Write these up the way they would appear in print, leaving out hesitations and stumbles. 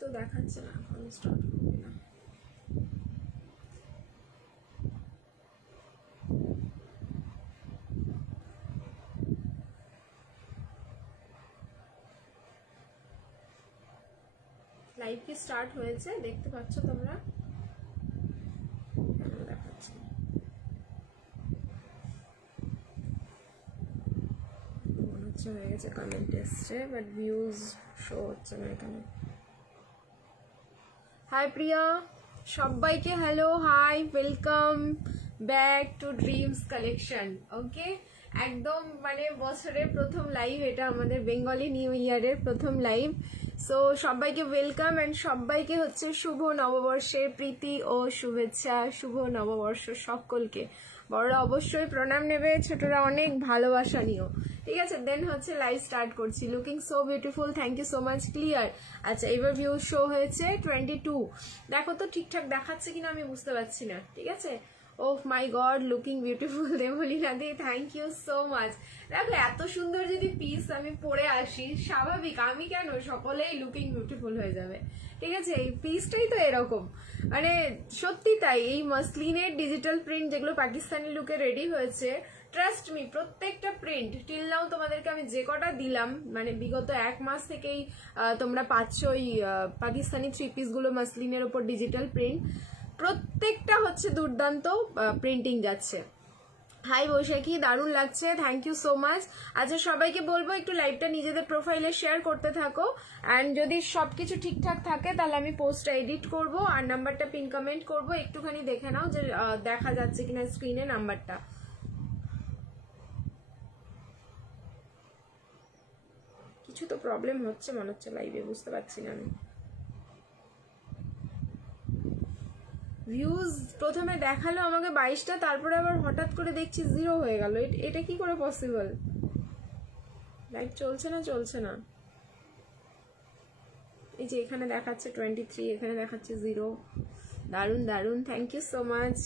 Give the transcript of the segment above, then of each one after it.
তো দেখাচ্ছে না, এখন স্টার্ট করবি না। লাইভ কি স্টার্ট হয়েছে দেখতে পাচ্ছ তোমরা? দেখাচ্ছি মনে হচ্ছে হয়ে গেছে, কমেন্ট এসছে বাট ভিউজ শো হচ্ছে না এখানে। হাই প্রিয়া, সবাইকে hello, hi, welcome back to dreams Collection. Okay, একদম মানে বছরের প্রথম লাইভ, এটা আমাদের বেঙ্গলি নিউ ইয়ারের প্রথম লাইভ। সো সবাইকে ওয়েলকাম অ্যান্ড সবাইকে হচ্ছে শুভ নববর্ষের প্রীতি ও শুভেচ্ছা। শুভ নববর্ষ সকলকে। বড়রা অবশ্যই প্রণাম নেবে, ছোটরা অনেক ভালোবাসা নিও, ঠিক আছে? দেন হচ্ছে লাইভ স্টার্ট করছি। Looking so beautiful, thank you so much. Clear? আচ্ছা, এবার ভিউ শো হয়েছে 22। দেখো তো ঠিকঠাক দেখাচ্ছে কিনা, আমি বুঝতে পারছি না, ঠিক আছে? Oh my god, looking beautiful Debolina দি, থ্যাংক ইউ সো মাচ। দেখো এত সুন্দর যদি পিস আমি পরে আসি, স্বাভাবিক আমি কেন, সকলেই লুকিং বিউটিফুল হয়ে যাবে, ঠিক আছে? এই পিসটাই তো এরকম, মানে সত্যি তাই। এই মাসলিনের ডিজিটাল প্রিন্ট যেগুলো পাকিস্তানি লুকে রেডি হয়েছে, ট্রাস্ট মি, প্রত্যেকটা প্রিন্ট টিল নাও তোমাদেরকে আমি যে কটা দিলাম, মানে বিগত 1 মাস থেকেই তোমরা পাচ্ছ ওই পাকিস্তানি 3 পিস গুলো মাসলিনের ওপর ডিজিটাল প্রিন্ট, প্রত্যেকটা হচ্ছে দুর্দান্ত প্রিন্টিং যাচ্ছে। হাই বৈশাখী, দারুণ লাগছে, থ্যাংক ইউ সো মাচ। আচ্ছা, সবাইকে বলবো একটু লাইভটা নিজেদের প্রোফাইলে শেয়ার করতে থাকো, অ্যান্ড যদি সবকিছু ঠিকঠাক থাকে তাহলে আমি পোস্টটা এডিট করব আর নাম্বারটা পিন কমেন্ট করব। একটুখানি দেখে নাও যে দেখা যাচ্ছে কিনা স্ক্রিনে নাম্বারটা। কিছু তো প্রবলেম হচ্ছে মনে হচ্ছে লাইভে, বুঝতে পারছি না আমি। ভিউজ প্রথমে দেখালো আমাকে 22টা, তারপরে আবার হঠাৎ করে দেখছি 0 হয়ে গেল। এটা কি করে পসিবল? লাইভ চলছে না, চলছে না। এই যে এখানে দেখাচ্ছে 23, এখানে দেখাচ্ছে 0। দারুণ দারুণ, থ্যাংক ইউ সো মাচ।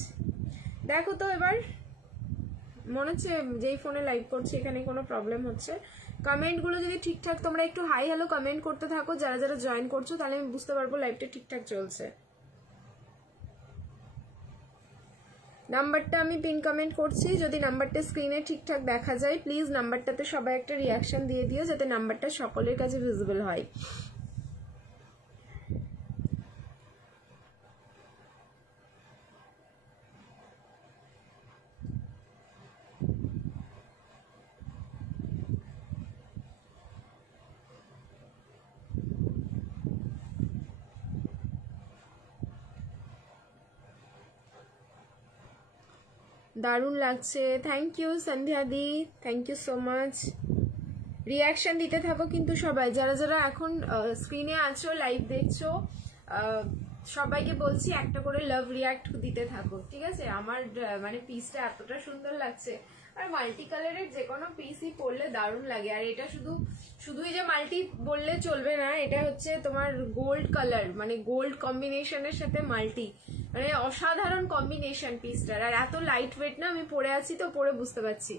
দেখো তো এবার, মনে হচ্ছে যেই ফোনে লাইভ করছি এখানে কোনো প্রবলেম হচ্ছে। কমেন্টগুলো যদি ঠিকঠাক, তোমরা একটু হাই হ্যালো কমেন্ট করতে থাকো যারা যারা জয়েন করছো, তাহলে আমি বুঝতে পারবো লাইভটা ঠিকঠাক চলছে। নাম্বারটা আমি পিন কমেন্ট করছি, যদি নাম্বারটা স্ক্রিনে ঠিকঠাক দেখা যায় প্লিজ নাম্বারটাতে সবাই একটা রিয়াকশন দিয়ে দিও, যাতে নাম্বারটা সকলের কাছে ভিজিবল হয়। দারুণ লাগছে, থ্যাংক ইউ সন্ধ্যা দি, thank you so much. Reaction দিতে থাকো কিন্তু সবাই, যারা যারা এখন স্ক্রিনে আছো লাইভ দেখছো, সবাইকে বলছি একটা করে লাভ রিয়াক্ট দিতে থাকো, ঠিক আছে? আমার মানে পিসটা এতটা সুন্দর লাগছে, আর মাল্টি কালারের যে কোনো পিসই পরলে দারুণ লাগে। আর এটা শুধুই যে মাল্টি বললে চলবে না, এটা হচ্ছে তোমার গোল্ড কালার, মানে গোল্ড কম্বিনেশনের সাথে মাল্টি, মানে অসাধারণ কম্বিনেশন পিসটার। আর এত লাইট ওয়েট না, আমি পরে আছি তো পরে বুঝতে পারছি।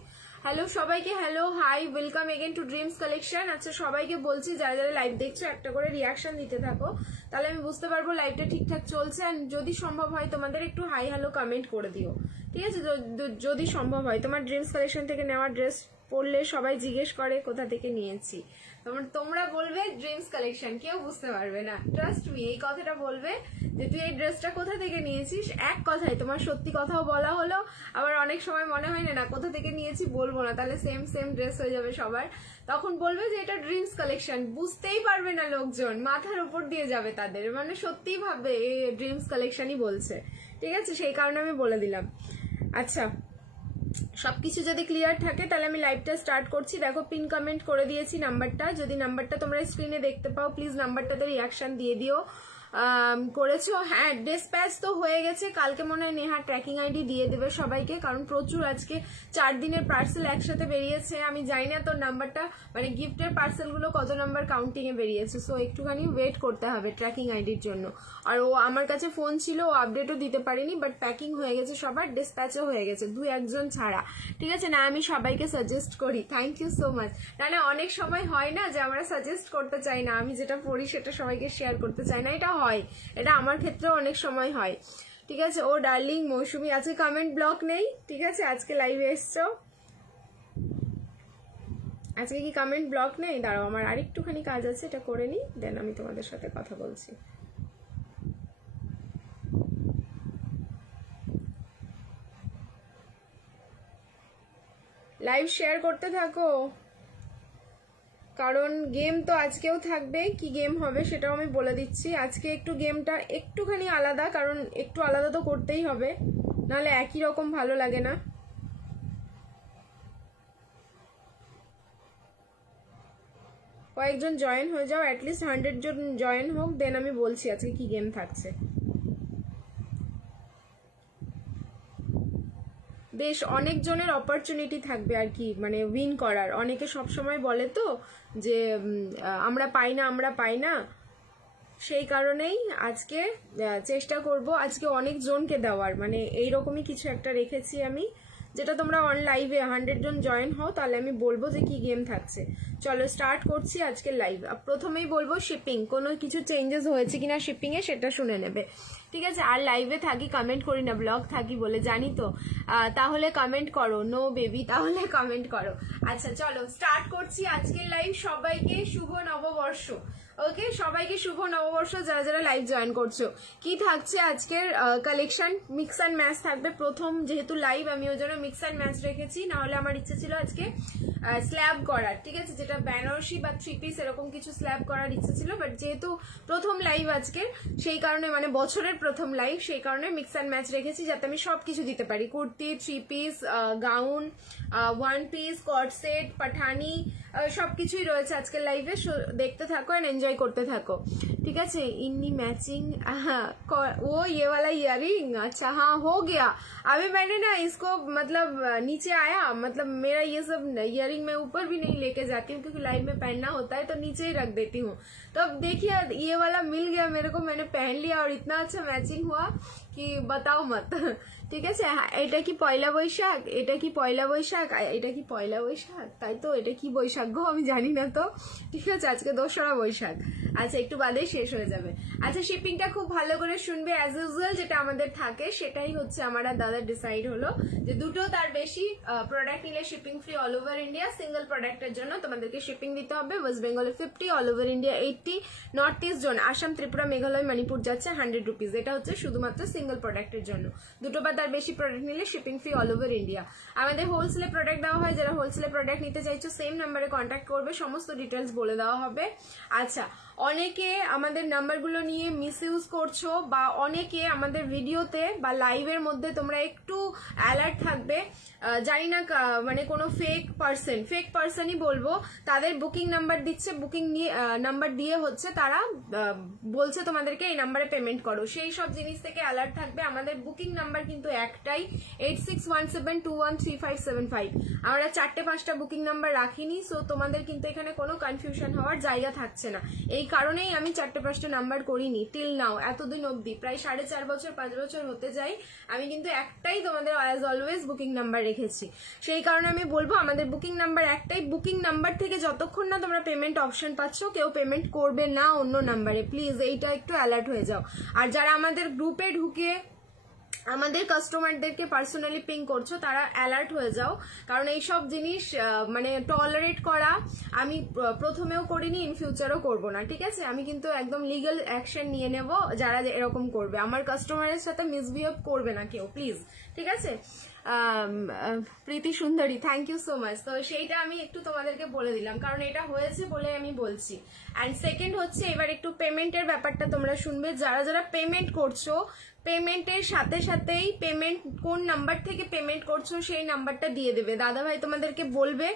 হ্যালো সবাইকে, hello, hi, welcome again to dreams collection. আচ্ছা, সবাইকে বলছি যারা যারা লাইভ দেখছো একটা করে রিয়াকশন দিতে থাকো, তাহলে আমি বুঝতে পারবো লাইভটা ঠিকঠাক চলছে। আর যদি সম্ভব হয় তোমাদের একটু হাই হ্যালো কমেন্ট করে দিও, ঠিক আছে? যদি সম্ভব হয়। তোমার ড্রিমস কালেকশন থেকে নেওয়া ড্রেস পরলে সবাই জিজ্ঞেস করে কোথা থেকে নিয়েছি, তোমরা বলবে ড্রিমস কালেকশন, কেউ বুঝতে পারবে না। ট্রাস্ট মি, এই কথাটা বলবে যে তুই এই ড্রেসটা কোথা থেকে নিয়েছিস, এক কথায় তোমার সত্যি কথাও বলা হলো। আবার অনেক সময় মনে হয় না কোথা থেকে নিয়েছি বলবো না, তাহলে সেম সেম ড্রেস হয়ে যাবে সবার, তখন বলবে যে এটা ড্রিমস কালেকশন, বুঝতেই পারবে না লোকজন, মাথার উপর দিয়ে যাবে তাদের, মানে সত্যিই ভাববে এই ড্রিমস কালেকশনই বলছে, ঠিক আছে? সেই কারণে আমি বলে দিলাম। আচ্ছা, সবকিছু যদি ক্লিয়ার থাকে তাহলে আমি লাইভটা স্টার্ট করছি। দেখো পিন কমেন্ট করে দিয়েছি নাম্বারটা, যদি নাম্বারটা তোমরা স্ক্রিনে দেখতে পাও প্লিজ নাম্বারটাতে রিয়াকশন দিয়ে দিও। করেছো? হ্যাঁ, ডিসপ্যাচ তো হয়ে গেছে। কালকে মনে হয় নেহা ট্র্যাকিং আইডি দিয়ে দেবে সবাইকে, কারণ প্রচুর আজকে 4 দিনের পার্সেল একসাথে বেরিয়েছে। আমি জানি না তোর নাম্বারটা, মানে গিফটের পার্সেলগুলো কত নাম্বার কাউন্টিং এ বেরিয়েছে, সো একটুখানি ওয়েট করতে হবে ট্র্যাকিং আইডির জন্য। আর ও আমার কাছে ফোন ছিল, ও আপডেটও দিতে পারেনি, বাট প্যাকিং হয়ে গেছে সবার, ডিসপ্যাচও হয়ে গেছে 2-1 ছাড়া। ঠিক আছে না, আমি সবাইকে সাজেস্ট করি। Thank you so much. না অনেক সময় হয় না যে আমরা সাজেস্ট করতে চাই না, আমি যেটা পড়ি সেটা সবাইকে শেয়ার করতে চাই না, এটা হয়, এটা আমার ক্ষেত্রেও অনেক সময় হয়। ঠিক আছে। ও ডার্লিং মৌসুমি, আজকে কমেন্ট ব্লক নেই, ঠিক আছে? আজকে লাইভে এসছো, আজকে কি কমেন্ট ব্লক নেই? দাঁড়াও, আমার আরেকটুখানি কাজ আছে, এটা করে নিই, দেন আমি তোমাদের সাথে কথা বলছি। লাইভ শেয়ার করতে থাকো, কারণ গেম তো আজকেও থাকবে। কি গেম হবে সেটাও আমি বলে দিচ্ছি। আজকে একটু গেমটা একটুখানি আলাদা, কারণ একটু আলাদা তো করতেই হবে, নাহলে একই রকম ভালো লাগে না। কয়েকজন জয়েন হয়ে যাও, অ্যাটলিস্ট 100 জন জয়েন হোক, দেন আমি বলছি আজকে কি গেম থাকছে। বেশ অনেক জনের অপরচুনিটি থাকবে আর কি, মানে উইন করার। অনেকে সব সময় বলে তো যে আমরা পাই না, সেই কারণেই আজকে চেষ্টা করব আজকে অনেক জনকে দেওয়ার, মানে এইরকমই কিছু একটা রেখেছি আমি, যেটা তোমরা অন লাইভে 100 জন জয়েন হও, তাহলে আমি বলবো যে কি গেম থাকছে। চলো স্টার্ট করছি আজকে লাইভ। প্রথমেই বলবো শিপিং, কোনো কিছু চেঞ্জেস হয়েছে কিনা শিপিং এ সেটা শুনে নেবে, ঠিক আছে? আর লাইভে থাকি, কমেন্ট করি না, ব্লগ থাকি বলে জানি তো, তাহলে কমেন্ট করো। নো বেবি, তাহলে কমেন্ট করো। আচ্ছা চলো স্টার্ট করছি আজকের লাইভ। সবাইকে শুভ নববর্ষ। ওকে, সবাইকে শুভ নববর্ষ যারা যারা লাইভ জয়েন করছো। কি থাকছে আজকের কালেকশন? মিক্স অ্যান্ড ম্যাচ থাকবে। প্রথম যেহেতু লাইভ, আমি ওই জন্য মিক্স অ্যান্ড ম্যাচ রেখেছি, না হলে আমার ইচ্ছে ছিল আজকে স্ল্যাব করার, ঠিক আছে? যেটা বেনারসি বা 3 পিস এরকম কিছু স্ল্যাব করার ইচ্ছে ছিল, বাট যেহেতু প্রথম লাইভ আজকে, সেই কারণে, মানে বছরের প্রথম লাইভ, সেই কারণে মিক্স অ্যান্ড ম্যাচ রেখেছি, যাতে আমি সবকিছু দিতে পারি। কুর্তি, 3 পিস, গাউন, 1 পিস, কট সেট, পাঠানি, সবকিছুই রয়েছে আজকের লাইভে। দেখতে থাকো এন্ড এনজয় করতে থাকো, ঠিক আছে? इन्नी मैचिंग वो ये वाला इयरिंग, अच्छा हाँ हो गया। अभी मैंने ना इसको मतलब नीचे आया, मतलब मेरा ये सब इयरिंग मैं ऊपर भी नहीं लेके जाती हूँ, क्योंकि लाइव में पहनना होता है तो नीचे ही रख देती हूँ। तो अब देखिए ये वाला मिल गया मेरे को, मैंने पहन लिया और इतना अच्छा मैचिंग हुआ कि बताओ मत। ঠিক আছে, এটা কি পয়লা বৈশাখ? এটা কি পয়লা বৈশাখ? এটা কি পয়লা বৈশাখ? তাই তো, এটা কি বৈশাখ গো আমি জানি না তো। ঠিক আছে, আজকে 2রা বৈশাখ। আচ্ছা, একটু বাদেই শেষ হয়ে যাবে। আচ্ছা, শিপিংটা খুব ভালো করে শুনবে। অ্যাজ ইউজুয়াল যেটা আমাদের থাকে সেটাই হচ্ছে আমার আর দাদার ডিসাইড হলো যে 2টো তার বেশি প্রোডাক্ট নিলে shipping free all over India. Single প্রোডাক্টের জন্য তোমাদেরকে শিপিং দিতে হবে। ওয়েস্ট বেঙ্গলে 50, all over India 80, north east zone Assam, Tripura, Meghalaya, Manipur যাচ্ছে 100 রুপিস। এটা হচ্ছে শুধুমাত্র সিঙ্গেল প্রোডাক্টের জন্য। 2টো বা তার বেশি প্রোডাক্ট নিলে shipping free all over India. আমাদের হোলসেলে প্রোডাক্ট দেওয়া হয়, যারা হোলসেলে প্রোডাক্ট নিতে চাইছো সেম নাম্বারে কন্ট্যাক্ট করবে, সমস্ত ডিটেলস বলে দেওয়া হবে। আচ্ছা, অনেকে আমাদের নাম্বারগুলো নিয়ে মিসইউজ করছো, বা অনেকে আমাদের ভিডিওতে বা লাইভের মধ্যে তোমরা একটু অ্যালার্ট থাকবে। জানি না, মানে কোনো ফেক পার্সনই বলবো, তাদের বুকিং নাম্বার দিচ্ছে, বুকিং নিয়ে নাম্বার দিয়ে হচ্ছে তারা বলছে তোমাদেরকে এই নাম্বারে পেমেন্ট করো। সেই সব জিনিস থেকে অ্যালার্ট থাকবে। আমাদের বুকিং নাম্বার কিন্তু একটাই, 8617213575। আমরা 4-5টা বুকিং নাম্বার রাখিনি, সো তোমাদের কিন্তু এখানে কোনো কনফিউশন হওয়ার জায়গা থাকছে না। এই কারণেই আমি 4-5টা নাম্বার করিনি টিল নাও, এতদিন অবধি প্রায় 4.5 বছর 5 বছর হতে যাই, আমি কিন্তু একটাই তোমাদের অ্যাজ অলওয়েজ বুকিং নাম্বার রেখেছি। সেই কারণে আমি বলবো আমাদের বুকিং নাম্বার একটাই। বুকিং নাম্বার থেকে যতক্ষণ না তোমরা পেমেন্ট অপশন পাচ্ছ, কেউ পেমেন্ট করবে না অন্য নাম্বারে, প্লিজ এইটা একটু অ্যালার্ট হয়ে যাও। আর যারা আমাদের গ্রুপে ঢুকে আমাদের কাস্টমারদেরকে পার্সোনালি পিং করছো, তারা অ্যালার্ট হয়ে যাও, কারণ এইসব জিনিস মানে টলারেট করা আমি প্রথমেও করিনি, ইন ফিউচারও করবো না, ঠিক আছে? আমি কিন্তু একদম লিগ্যাল অ্যাকশন নিয়ে নেব যারা এরকম করবে। আমার কাস্টমারের সাথে মিসবিহেভ করবে না কেউ, প্লিজ, ঠিক আছে? প্রীতি সুন্দরী, থ্যাংক ইউ সো মাচ। তো সেইটা আমি একটু তোমাদেরকে বলে দিলাম, কারণ এটা হয়েছে বলে আমি বলছি। অ্যান্ড সেকেন্ড হচ্ছে, এবার একটু পেমেন্টের ব্যাপারটা তোমরা শুনবে। যারা যারা পেমেন্ট করছো, পেমেন্টের সাথে সাথেই পেমেন্ট কোন নাম্বার থেকে পেমেন্ট করছো সেই নাম্বারটা দিয়ে দেবে। দাদা ভাই তোমাদেরকে বলবে,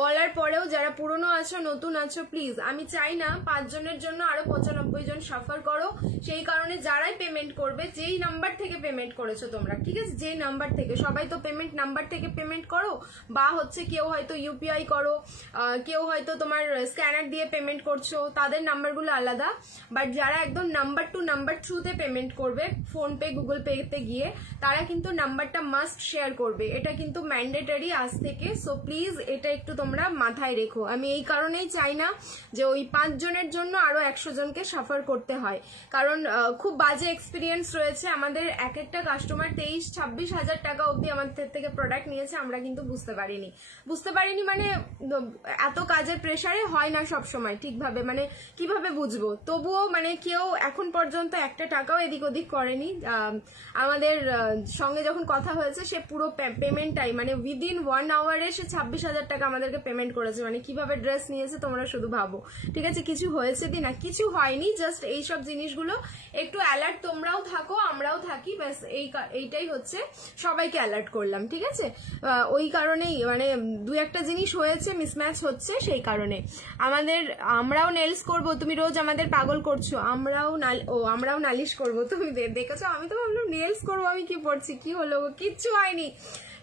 বলার পরেও যারা পুরনো আছো নতুন আছো প্লিজ, আমি চাই না 5 জনের জন্য আরো 95 জন সাফার করো। সেই কারণে যারাই পেমেন্ট করবে, যেই নাম্বার থেকে পেমেন্ট করেছো তোমরা, ঠিক আছে, যেই নাম্বার থেকে, সবাই তো পেমেন্ট নাম্বার থেকে পেমেন্ট করো, বা হচ্ছে কেউ হয়তো ইউপিআই করো, কেউ হয়তো তোমার স্ক্যানার দিয়ে পেমেন্ট করছো, তাদের নাম্বারগুলো আলাদা। বাট যারা একদম নাম্বার টু নাম্বার থ্রুতে পেমেন্ট করবে, ফোনপে গুগল পেতে গিয়ে, তারা কিন্তু নাম্বারটা মাস্ট শেয়ার করবে। এটা কিন্তু ম্যান্ডেটরি আজ থেকে। সো প্লিজ এটা একটু তোমরা মাথায় রেখো। আমি এই কারণেই চাই না যে ওই 5 জনের জন্য আরো 100 জনকে সাফার করতে হয়, কারণ খুব বাজে এক্সপিরিয়েন্স রয়েছে আমাদের। এক একটা কাস্টমার 23-26 হাজার টাকা অবধি আমাদের থেকে প্রোডাক্ট নিয়েছে, আমরা কিন্তু বুঝতে পারিনি মানে এত কাজের প্রেসারে হয় না সব সময় ঠিকভাবে, মানে কিভাবে বুঝবো। তবুও মানে কেউ এখন পর্যন্ত একটা টাকাও এদিক ওদিক করেনি। আমাদের সঙ্গে যখন কথা হয়েছে সে পুরো পেমেন্টটাই মানে উইদিন 1 আওয়ারে সে 26 হাজার টাকা আমাদেরকে পেমেন্ট করেছে। মানে কিভাবে ড্রেস নিয়েছে তোমরা শুধু ভাবো, ঠিক আছে। কিছু হয়েছে কি না, কিছু হয়নি। জাস্ট এইসব জিনিসগুলো একটু অ্যালার্ট তোমরাও থাকো, আমরাও থাকি, ব্যাস এইটাই হচ্ছে, সবাইকে অ্যালার্ট করলাম, ঠিক আছে। ওই কারণেই মানে 2-1টা জিনিস হয়েছে, মিসম্যাচ হচ্ছে, সেই কারণে আমরাও নেলস করব, তুমি রোজ আমাদের পাগল করছো, আমরাও নালিশ করব, তুমি দেখেছো। আমি তো ভাবলাম নেলস করবো, আমি কি পড়ছি, কি হলো, কিচ্ছু হয়নি।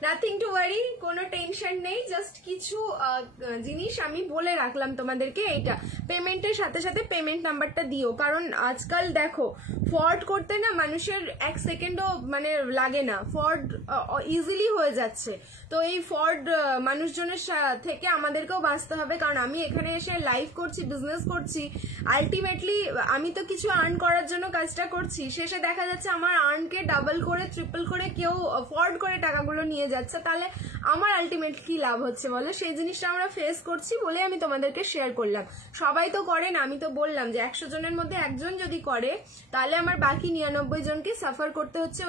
নাথিং টু ওয়ারি, কোনো টেনশন নেই। জাস্ট কিছু জিনিস আমি বলে রাখলাম তোমাদেরকে। এইটা পেমেন্টের সাথে সাথে পেমেন্ট নাম্বারটা দিও, কারণ আজকাল দেখো ফ্রড করতে না মানুষের 1 সেকেন্ডও মানে লাগে না, ফ্রড ইজিলি হয়ে যাচ্ছে। তো এই ফ্রড মানুষজনের থেকে আমাদেরকেও বাঁচতে হবে, কারণ আমি এখানে এসে লাইভ করছি, বিজনেস করছি, আলটিমেটলি আমি তো কিছু আর্ন করার জন্য কাজটা করছি। শেষে দেখা যাচ্ছে আমার আর্নকে ডাবল করে ট্রিপল করে কেউ ফ্রড করে টাকাগুলো নিয়ে যাচ্ছে, তাহলে আমার আলটিমেট কি লাভ হচ্ছে বলো। সেই জিনিসটা আমরা ফেস করছি বলে আমি তোমাদেরকে শেয়ার করলাম। সবাই তো করে না, আমি তো বললাম যে 100 জনের মধ্যে 1 জন যদি করে, তাহলে আমার বাকি 99 জনকে সাফার করতে হচ্ছে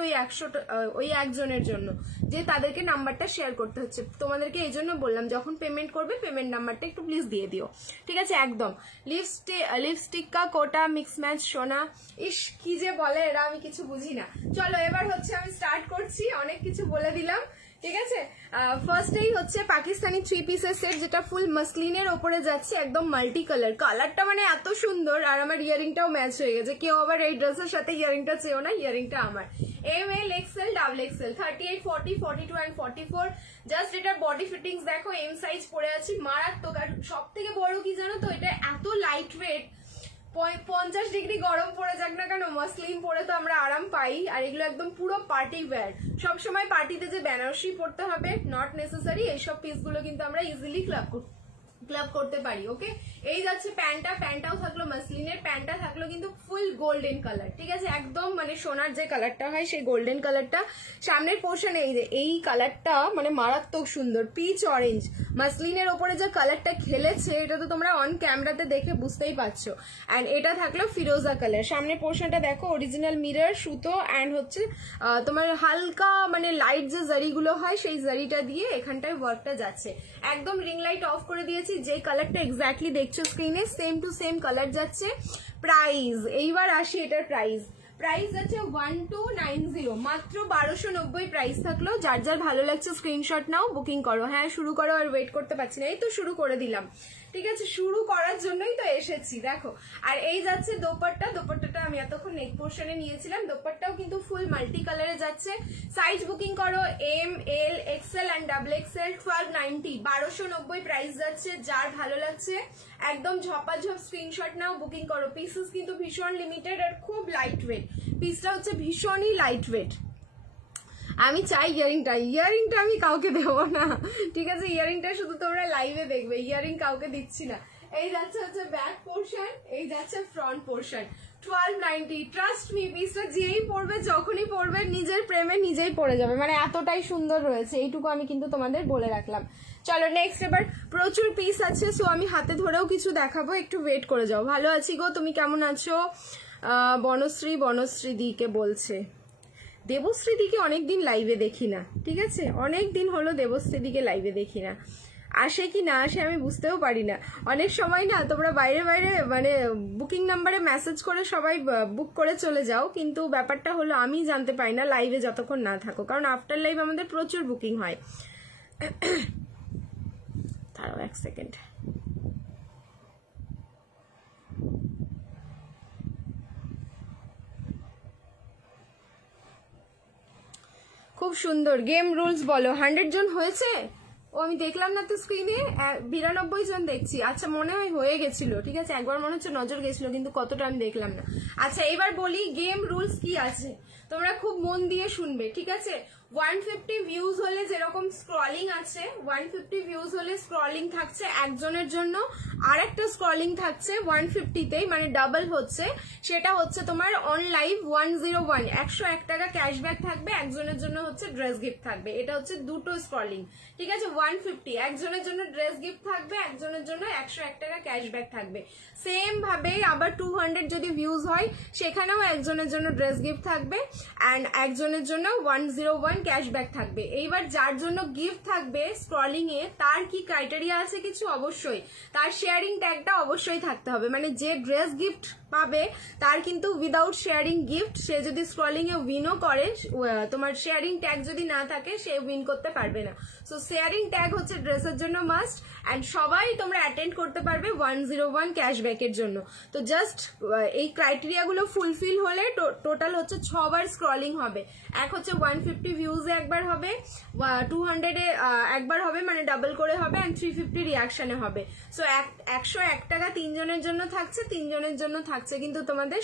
ওই 1 জনের জন্য, যে তাদেরকে নাম্বারটা শেয়ার করতে হচ্ছে। তোমাদেরকে এই জন্য বললাম যখন পেমেন্ট করবে পেমেন্ট নাম্বারটা একটু প্লিজ দিয়ে দিও, ঠিক আছে। একদম লিপস্টিক কা কোটা মিক্স ম্যাচ সোনা, ইস কি যে বলে এরা, আমি কিছু বুঝি না। চলো এবার হচ্ছে আমি স্টার্ট করছি, অনেক কিছু বলে দিলাম, ঠিক আছে। ফার্স্টেই হচ্ছে পাকিস্তানি 3 পিসের সেট, যেটা ফুল মাসলিনের ওপরে যাচ্ছে, একদম মাল্টি কালারটা মানে এত সুন্দর। আর আমার ইয়ারিংটাও ম্যাচ হয়ে গেছে। কেউ আবার এই ড্রেসের সাথে ইয়ারিংটা চেয়েও না, ইয়ারিংটা আমার। ML, XL, XXL, 38, 40, 42 and 44। Just এটার বডি ফিটিংস দেখো, এম সাইজ পরে আছি, মারাত্মক। আর সব থেকে বড় কি জানো তো, এটা এত লাইট ওয়েট, 50 ডিগ্রি গরম পড়ে যাক না কেন, মাসলিন পরে তো আমরা আরাম পাই। আর এগুলো একদম পুরো পার্টি ওয়্যার। সবসময় পার্টিতে যে বেনারসি পড়তে হবে নট নেসেসারি, এইসব পিসগুলো কিন্তু আমরা ইজিলি ক্লাব করতে পারি। ওকে, এই যাচ্ছে প্যান্টটাও থাকলো মাসলিনের, প্যান্টটা থাকলো কিন্তু ফুল গোল্ডেন কালার, ঠিক আছে, একদম মানে সোনার যে কালারটা হয় সেই গোল্ডেন কালারটা। সামনের পোর্শন এই কালারটা মানে মারাত্মক সুন্দর, পিচ অরেঞ্জ। মাসলিনের ওপরে যে কালারটা খেলেছে এটা তো তোমরা অন ক্যামেরাতে দেখে বুঝতেই পারছো। অ্যান্ড এটা থাকলো ফিরোজা কালার। সামনের পোর্শনটা দেখো, অরিজিনাল মিরর সুতো, অ্যান্ড হচ্ছে তোমার হালকা মানে লাইট যে জারিগুলো হয় সেই জারিটা দিয়ে এখানটায় ওয়ার্কটা যাচ্ছে। একদম রিং লাইট অফ করে দিয়েছি, যে কালারটা এক্স্যাক্টলি দেখছো স্ক্রিনে সেম টু সেম কালার যাচ্ছে। প্রাইস, এইবার আসি এটার প্রাইস আছে 1290, মাত্র 1290 প্রাইস থাকলো। যার যার ভালো লাগছে স্ক্রিনশট নাও, বুকিং করো। হ্যাঁ শুরু করো, আর ওয়েট করতে পারছি না, এই তো শুরু করে দিলাম, ঠিক আছে। শুরু করার জন্যই তো এসেছি, দেখো। আর এই যাচ্ছে দোপাট্টাটা আমি এতক্ষণ নেক পোর্শনে নিয়েছিলাম, দোপাট্টাও কিন্তু ফুল মাল্টি কালারে যাচ্ছে। সাইজ বুকিং করো ML, XL and XXL, 1290, 1290 price যাচ্ছে। যার ভালো লাগছে একদম ঝপাঝপ স্ক্রিনশট নাও, বুকিং করো। পিসেস কিন্তু ভীষণ লিমিটেড আর খুব লাইট ওয়েট, পিসটা হচ্ছে ভীষণই লাইট ওয়েট। আমি চাই ইয়ারিংটা আমি কাউকে দেবো না, ঠিক আছে। ইয়ারিংটা শুধু তোমরা লাইভে দেখবে, ইয়ারিং কাউকে দিচ্ছি না। এই যাচ্ছে হচ্ছে ব্যাক পোর্শন, এই যাচ্ছে ফ্রন্ট পোর্শন। 1290, ট্রাস্ট মি, পিসটা যেই পরবে যখনই পরবে নিজের প্রেমে নিজেই পড়ে যাবে, মানে এতটাই সুন্দর রয়েছে। এইটুকু আমি কিন্তু তোমাদের বলে রাখলাম। চলো নেক্সট, এবার প্রচুর পিস আছে, সো আমি হাতে ধরেও কিছু দেখাবো, একটু ওয়েট করে যাও। ভালো আছি গো, তুমি কেমন আছো? বনশ্রী দিকে বলছে। দেবশ্রী দিকে অনেকদিন লাইভে দেখি না, ঠিক আছে, অনেকদিন হলো দেবশ্রী দিকে লাইভে দেখি না। আসে কি না আসে আমি বুঝতেও পারি না। অনেক সময় না তোমরা বাইরে বাইরে মানে বুকিং নাম্বারে মেসেজ করে সবাই বুক করে চলে যাও, কিন্তু ব্যাপারটা হলো আমি জানতে পারি না লাইভে যতক্ষণ না থাকো, কারণ আফটার লাইভ আমাদের প্রচুর বুকিং হয়। দাঁড়াও 1 সেকেন্ড। খুব সুন্দর। গেম রুলস বলো। 100 জন হয়েছে? ও আমি দেখলাম না তো স্ক্রিনে, 92 জন দেখছি। আচ্ছা মনে হয় হয়ে গেছিল, ঠিক আছে, একবার মনে হচ্ছে নজর গেছিল, কিন্তু কতটা আমি দেখলাম না। আচ্ছা এবার বলি গেম রুলস কি আছে, তোমরা খুব মন দিয়ে শুনবে, ঠিক আছে। 150 ভিউজ হলে যেরকম স্ক্রলিং আছে, 150 ভিউজ হলে স্ক্রলিং থাকছে একজনের জন্য, আর একটা স্ক্রলিং থাকছে 150তেই, মানে ডাবল হচ্ছে। সেটা হচ্ছে তোমার অন লাইভ 101, 101 টাকা ক্যাশব্যাক থাকবে, একজনের জন্য হচ্ছে ড্রেস গিফট থাকবে। এটা হচ্ছে দুটো স্ক্রলিং, ঠিক আছে। 150 একজনের জন্য ড্রেস গিফট থাকবে, একজনের জন্য 101 টাকা ক্যাশব্যাক থাকবে। সেম ভাবে আবার 200 যদি ভিউজ হয় সেখানেও একজনের জন্য ড্রেস গিফট থাকবে অ্যান্ড একজনের জন্য 101 ক্যাশব্যাক থাকবে। এইবার যার জন্য গিফট থাকবে স্ক্রলিং এ, তার কি ক্রাইটেরিয়া আছে কিছু? অবশ্যই তার শেয়ারিং ট্যাগটা অবশ্যই থাকতে হবে, মানে যে ড্রেস গিফট পাবে তার কিন্তু উইদাউট শেয়ারিং গিফট, সে যদি স্ক্রলিং এ উইনও করে, তোমার শেয়ারিং ট্যাগ যদি না থাকে সে উইন করতে পারবে না। সো শেয়ারিং ট্যাগ হচ্ছে ড্রেসের জন্য মাস্ট, অ্যান্ড সবাই তোমরা অ্যাটেন্ড করতে পারবে 101 ক্যাশব্যাকের জন্য। তো জাস্ট এই ক্রাইটেরিয়া গুলো ফুলফিল হলে টোটাল হচ্ছে 6 বার স্ক্রলিং হবে। এক হচ্ছে 150 ভিউজে একবার হবে, 200 এ একবার হবে, মানে ডাবল করে হবে, অ্যান্ড 350 রিয়াকশনে হবে। সো 101 টাকা 3 জনের জন্য থাকছে, 3 জনের জন্য থাকছে কিন্তু তোমাদের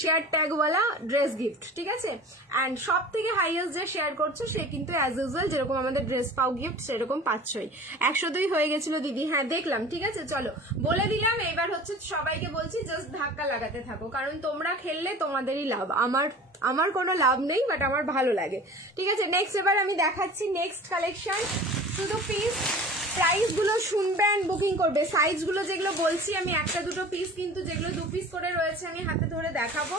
শেয়ার ট্যাগওয়ালা ড্রেস গিফট, ঠিক আছে। অ্যান্ড সব থেকে হাইয়েস্ট যে শেয়ার করছো সে কিন্তু অ্যাজ ইউজুয়াল যেরকম আমাদের ড্রেস পাও গিফট সেরকম পাচ্ছই। 102 হয়ে গেছিল দিদি, হ্যাঁ দেখলাম, ঠিক আছে। চলো বলে দিলাম, এবার হচ্ছে সবাইকে বলছি জাস্ট ধাক্কা লাগাতে থাকো, কারণ তোমরা খেললে তোমাদেরই লাভ, আমার কোনো লাভ নেই, বাট আমার ভালো লাগে, ঠিক আছে। নেক্সট এবার আমি দেখাচ্ছি নেক্সট কালেকশন। শুধু পিস প্রাইস গুলো শুনবেন, বুকিং করবে। সাইজ গুলো যেগুলো বলছি আমি, একটা দুটো পিস কিন্তু যেগুলো 2 পিস করে রয়েছে আমি হাতে ধরে দেখাবো।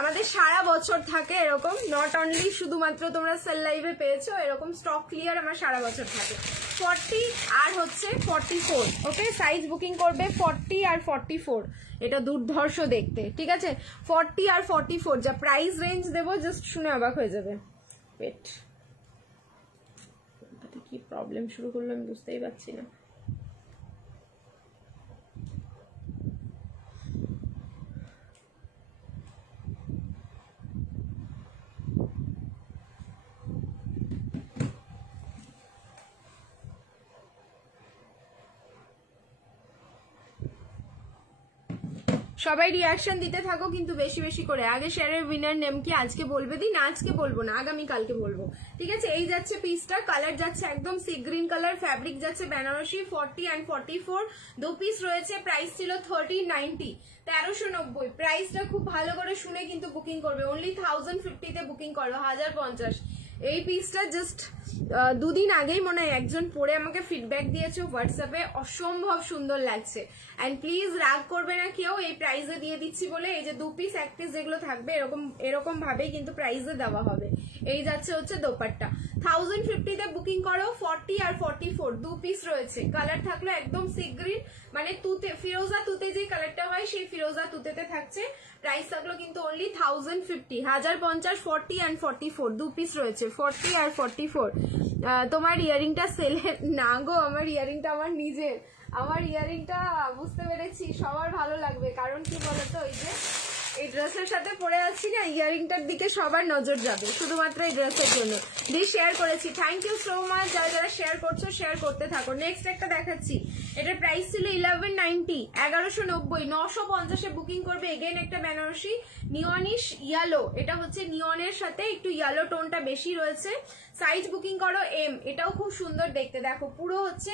আমাদের সারা বছর থাকে এরকম, নট অনলি শুধুমাত্র তোমরা সেল লাইভে পেয়েছো, এরকম স্টক ক্লিয়ার আমার সারা বছর থাকে। 40 আর হচ্ছে 44, ওকে। সাইজ বুকিং করবে 40 আর 44, এটা দুর্ধর্ষ দেখতে, ঠিক আছে। 40 আর 44 যা প্রাইস রেঞ্জ দেবো জাস্ট শুনে অবাক হয়ে যাবে। পেট কি প্রবলেম শুরু করলো আমি বুঝতেই পারছি না। সবাই রিয়াকশন দিতে থাকো কিন্তু বেশি বেশি করে। আগে শেয়ারের উইনার নেম কি আজকে বলবে দিন, আজকে বলবো না, আগামী কালকে বলবো, ঠিক আছে। এই যাচ্ছে পিসটা, কালার যাচ্ছে একদম সি গ্রিন কালার, ফ্যাব্রিক যাচ্ছে বেনারসি। 40 and 44 2 পিস রয়েছে। প্রাইস ছিল 1390, 1390। প্রাইসটা খুব ভালো করে শুনে কিন্তু বুকিং করবে। অনলি 1050 তে বুকিং করো, 1050। এই পিসটা জাস্ট 2 দিন আগেই মনে হয় একজন পরে আমাকে ফিডব্যাক দিয়েছে হোয়াটসঅ্যাপে, অসম্ভব সুন্দর লাগছে। অ্যান্ড প্লিজ রাগ করবে না কেউ, এই প্রাইসে দিয়ে দিচ্ছি বলে। এই যে 2 পিস 1 পিস যেগুলো থাকবে এরকম ভাবেই কিন্তু প্রাইসে দেওয়া হবে। এই যাচ্ছে হচ্ছে দোপাট্টা। 1050 তে বুকিং করো। 40 আর 44 2 পিস রয়েছে। কালার থাকলো একদম সি গ্রিন, মানে তুতে, ফিরোজা তুতে যে কালারটা হয় সেই ফিরোজা তুতেতে থাকছে। প্রাইস থাকলো কিন্তু অনলি 1050, 1050। 40 and 44 2 পিস রয়েছে, 40 আর 44। তোমার ইয়ারিংটা সেলে না গো, আমার ইয়ারিংটা আমার নিজের, আমার ইয়ারিংটা বুঝতে পেরেছি সবার ভালো লাগবে। কারণ কি বলতো, ওই যে এই ড্রেসের সাথে পরে আছি না, ইয়ারিংটার দিকে সবার নজর যাবে শুধুমাত্র এই ড্রেসের জন্য। দিয়ে শেয়ার করেছি, থ্যাংক ইউ সো মাচ। যারা যারা শেয়ার করছো শেয়ার করতে থাকো। নেক্সট একটা দেখাচ্ছি, এটার প্রাইস ছিল 1190, 1190, 950 এ বুকিং করবে। এগেন একটা বেনারসি নিয়নিশ ইয়েলো, এটা হচ্ছে নিয়নের সাথে একটু ইয়েলো টোনটা বেশি রয়েছে। সাইজ বুকিং করো এম। এটাও খুব সুন্দর দেখতে, দেখো পুরো হচ্ছে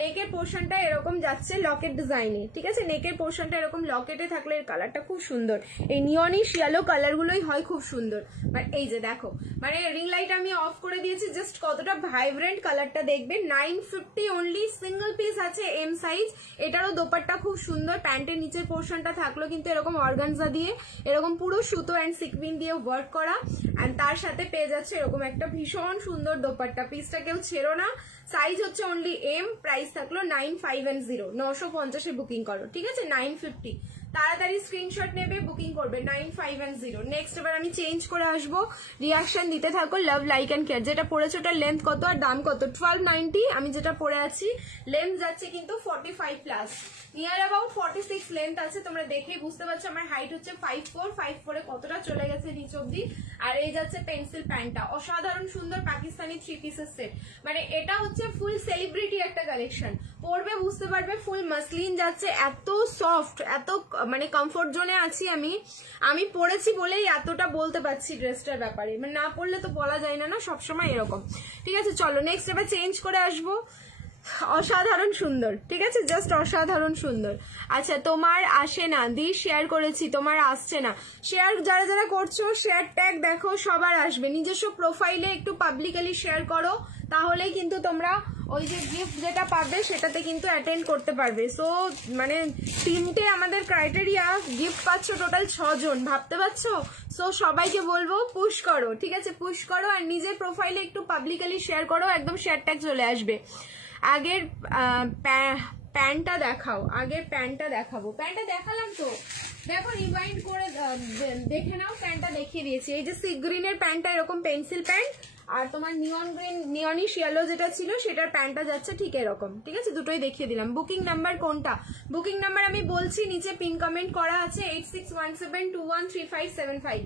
নেকের পোর্শনটা এরকম যাচ্ছে লকেট ডিজাইনে, ঠিক আছে। নেকের পোর্শনটা এরকম লকেটে থাকলে এর কালারটা খুব সুন্দর। সুন্দর, এই নিয়নিশ ইয়েলো কালারগুলোই হয় খুব সুন্দর। বাট এই যে দেখো, মানে রিং লাইট আমি অফ করে দিয়েছি, জাস্ট কতটা ভাইব্রেন্ট কালারটা দেখবে। 950 অনলি, সিঙ্গেল পিস আছে, এম সাইজ। এটারও দোপাট্টা খুব সুন্দর, প্যান্টের নিচের পোর্শনটা থাকলো কিন্তু এরকম অর্গানজা দিয়ে, এরকম পুরো সুতো অ্যান্ড সিকউইন দিয়ে ওয়ার্ক করা, অ্যান্ড তার সাথে পেয়ে যাচ্ছে এরকম একটা ভীষণ সুন্দর দোপাট্টা। পিসটা কেউ ছেড়ো না। সাইজ হচ্ছে অনলি এম, প্রাইস থাকলো 9510, 950 বুকিং করো, ঠিক আছে? 950, তাড়াতাড়ি স্ক্রিনশট নেবে, বুকিং করবে 9510। নেক্সট এবার আমি চেঞ্জ করে আসবো, রিয়াকশন দিতে থাকো, লাভ লাইক অ্যান্ড কেয়ার। যেটা পড়েছে ওটার লেন্থ কত আর দাম কত? 1290। আমি যেটা পরে আছি লেন্থ যাচ্ছে কিন্তু 45+, নিয়ার অ্যাবাউট 46 লেন্থ আছে। তোমরা দেখেই বুঝতে পারছো আমার হাইট হচ্ছে 54, 54 কতটা চলে গেছে নিচ অব্দি। আর এই যাচ্ছে পেন্সিল প্যান্টটা, অসাধারণ সুন্দর পাকিস্তানি 3 পিসের সেট। মানে এটা হচ্ছে ফুল সেলিব্রিটি একটা কালেকশন, পরবে বুঝতে পারবে। ফুল মাসলিন যাচ্ছে, এত সফট, এত মানে কমফোর্ট জোনে আছি আমি পরেছি বলেই এতটা বলতে পারছি ড্রেসটার ব্যাপারে, মানে না পরলে তো বলা যায় না, না সবসময় এরকম। ঠিক আছে, চলো নেক্সট এবার চেঞ্জ করে আসবো। অসাধারণ সুন্দর, ঠিক আছে, জাস্ট অসাধারণ সুন্দর। আচ্ছা, তোমার আসে না দি, শেয়ার করেছি, তোমার আসছে না। শেয়ার যারা যারা করছো, শেয়ার ট্যাগ দেখো, সবার আসবে। নিজস্ব প্রোফাইলে একটু পাবলিকালি শেয়ার করো, তাহলেই কিন্তু তোমরা ওই যে গিফট যেটা পাবে সেটাতে কিন্তু অ্যাটেন্ড করতে পারবে। সো মানে 3টে আমাদের ক্রাইটেরিয়া, গিফট পাচ্ছ টোটাল 6 জন, ভাবতে পারছো? সো সবাইকে বলবো পুশ করো, ঠিক আছে, পুশ করো। আর নিজের প্রোফাইলে একটু পাবলিকালি শেয়ার করো, একদম শেয়ার ট্যাগ চলে আসবে। আগের প্যান্টটা দেখাও, আগের প্যান্টটা দেখাবো। প্যান্টটা দেখালাম তো, দেখো রিমাইন্ড করে দেখে নাও, প্যান্টটা দেখিয়ে দিয়েছি। এই যে সি গ্রিনের প্যান্টটা এরকম পেন্সিল প্যান্ট, আর তোমার নিয়ন গ্রিন নিয়নিশ ইয়েলো যেটা ছিল সেটার প্যান্টটা যাচ্ছে ঠিক এরকম, ঠিক আছে, দুটোই দেখিয়ে দিলাম। বুকিং নাম্বার কোনটা? বুকিং নাম্বার আমি বলছি, নিচে পিন কমেন্ট করা আছে 8617213575,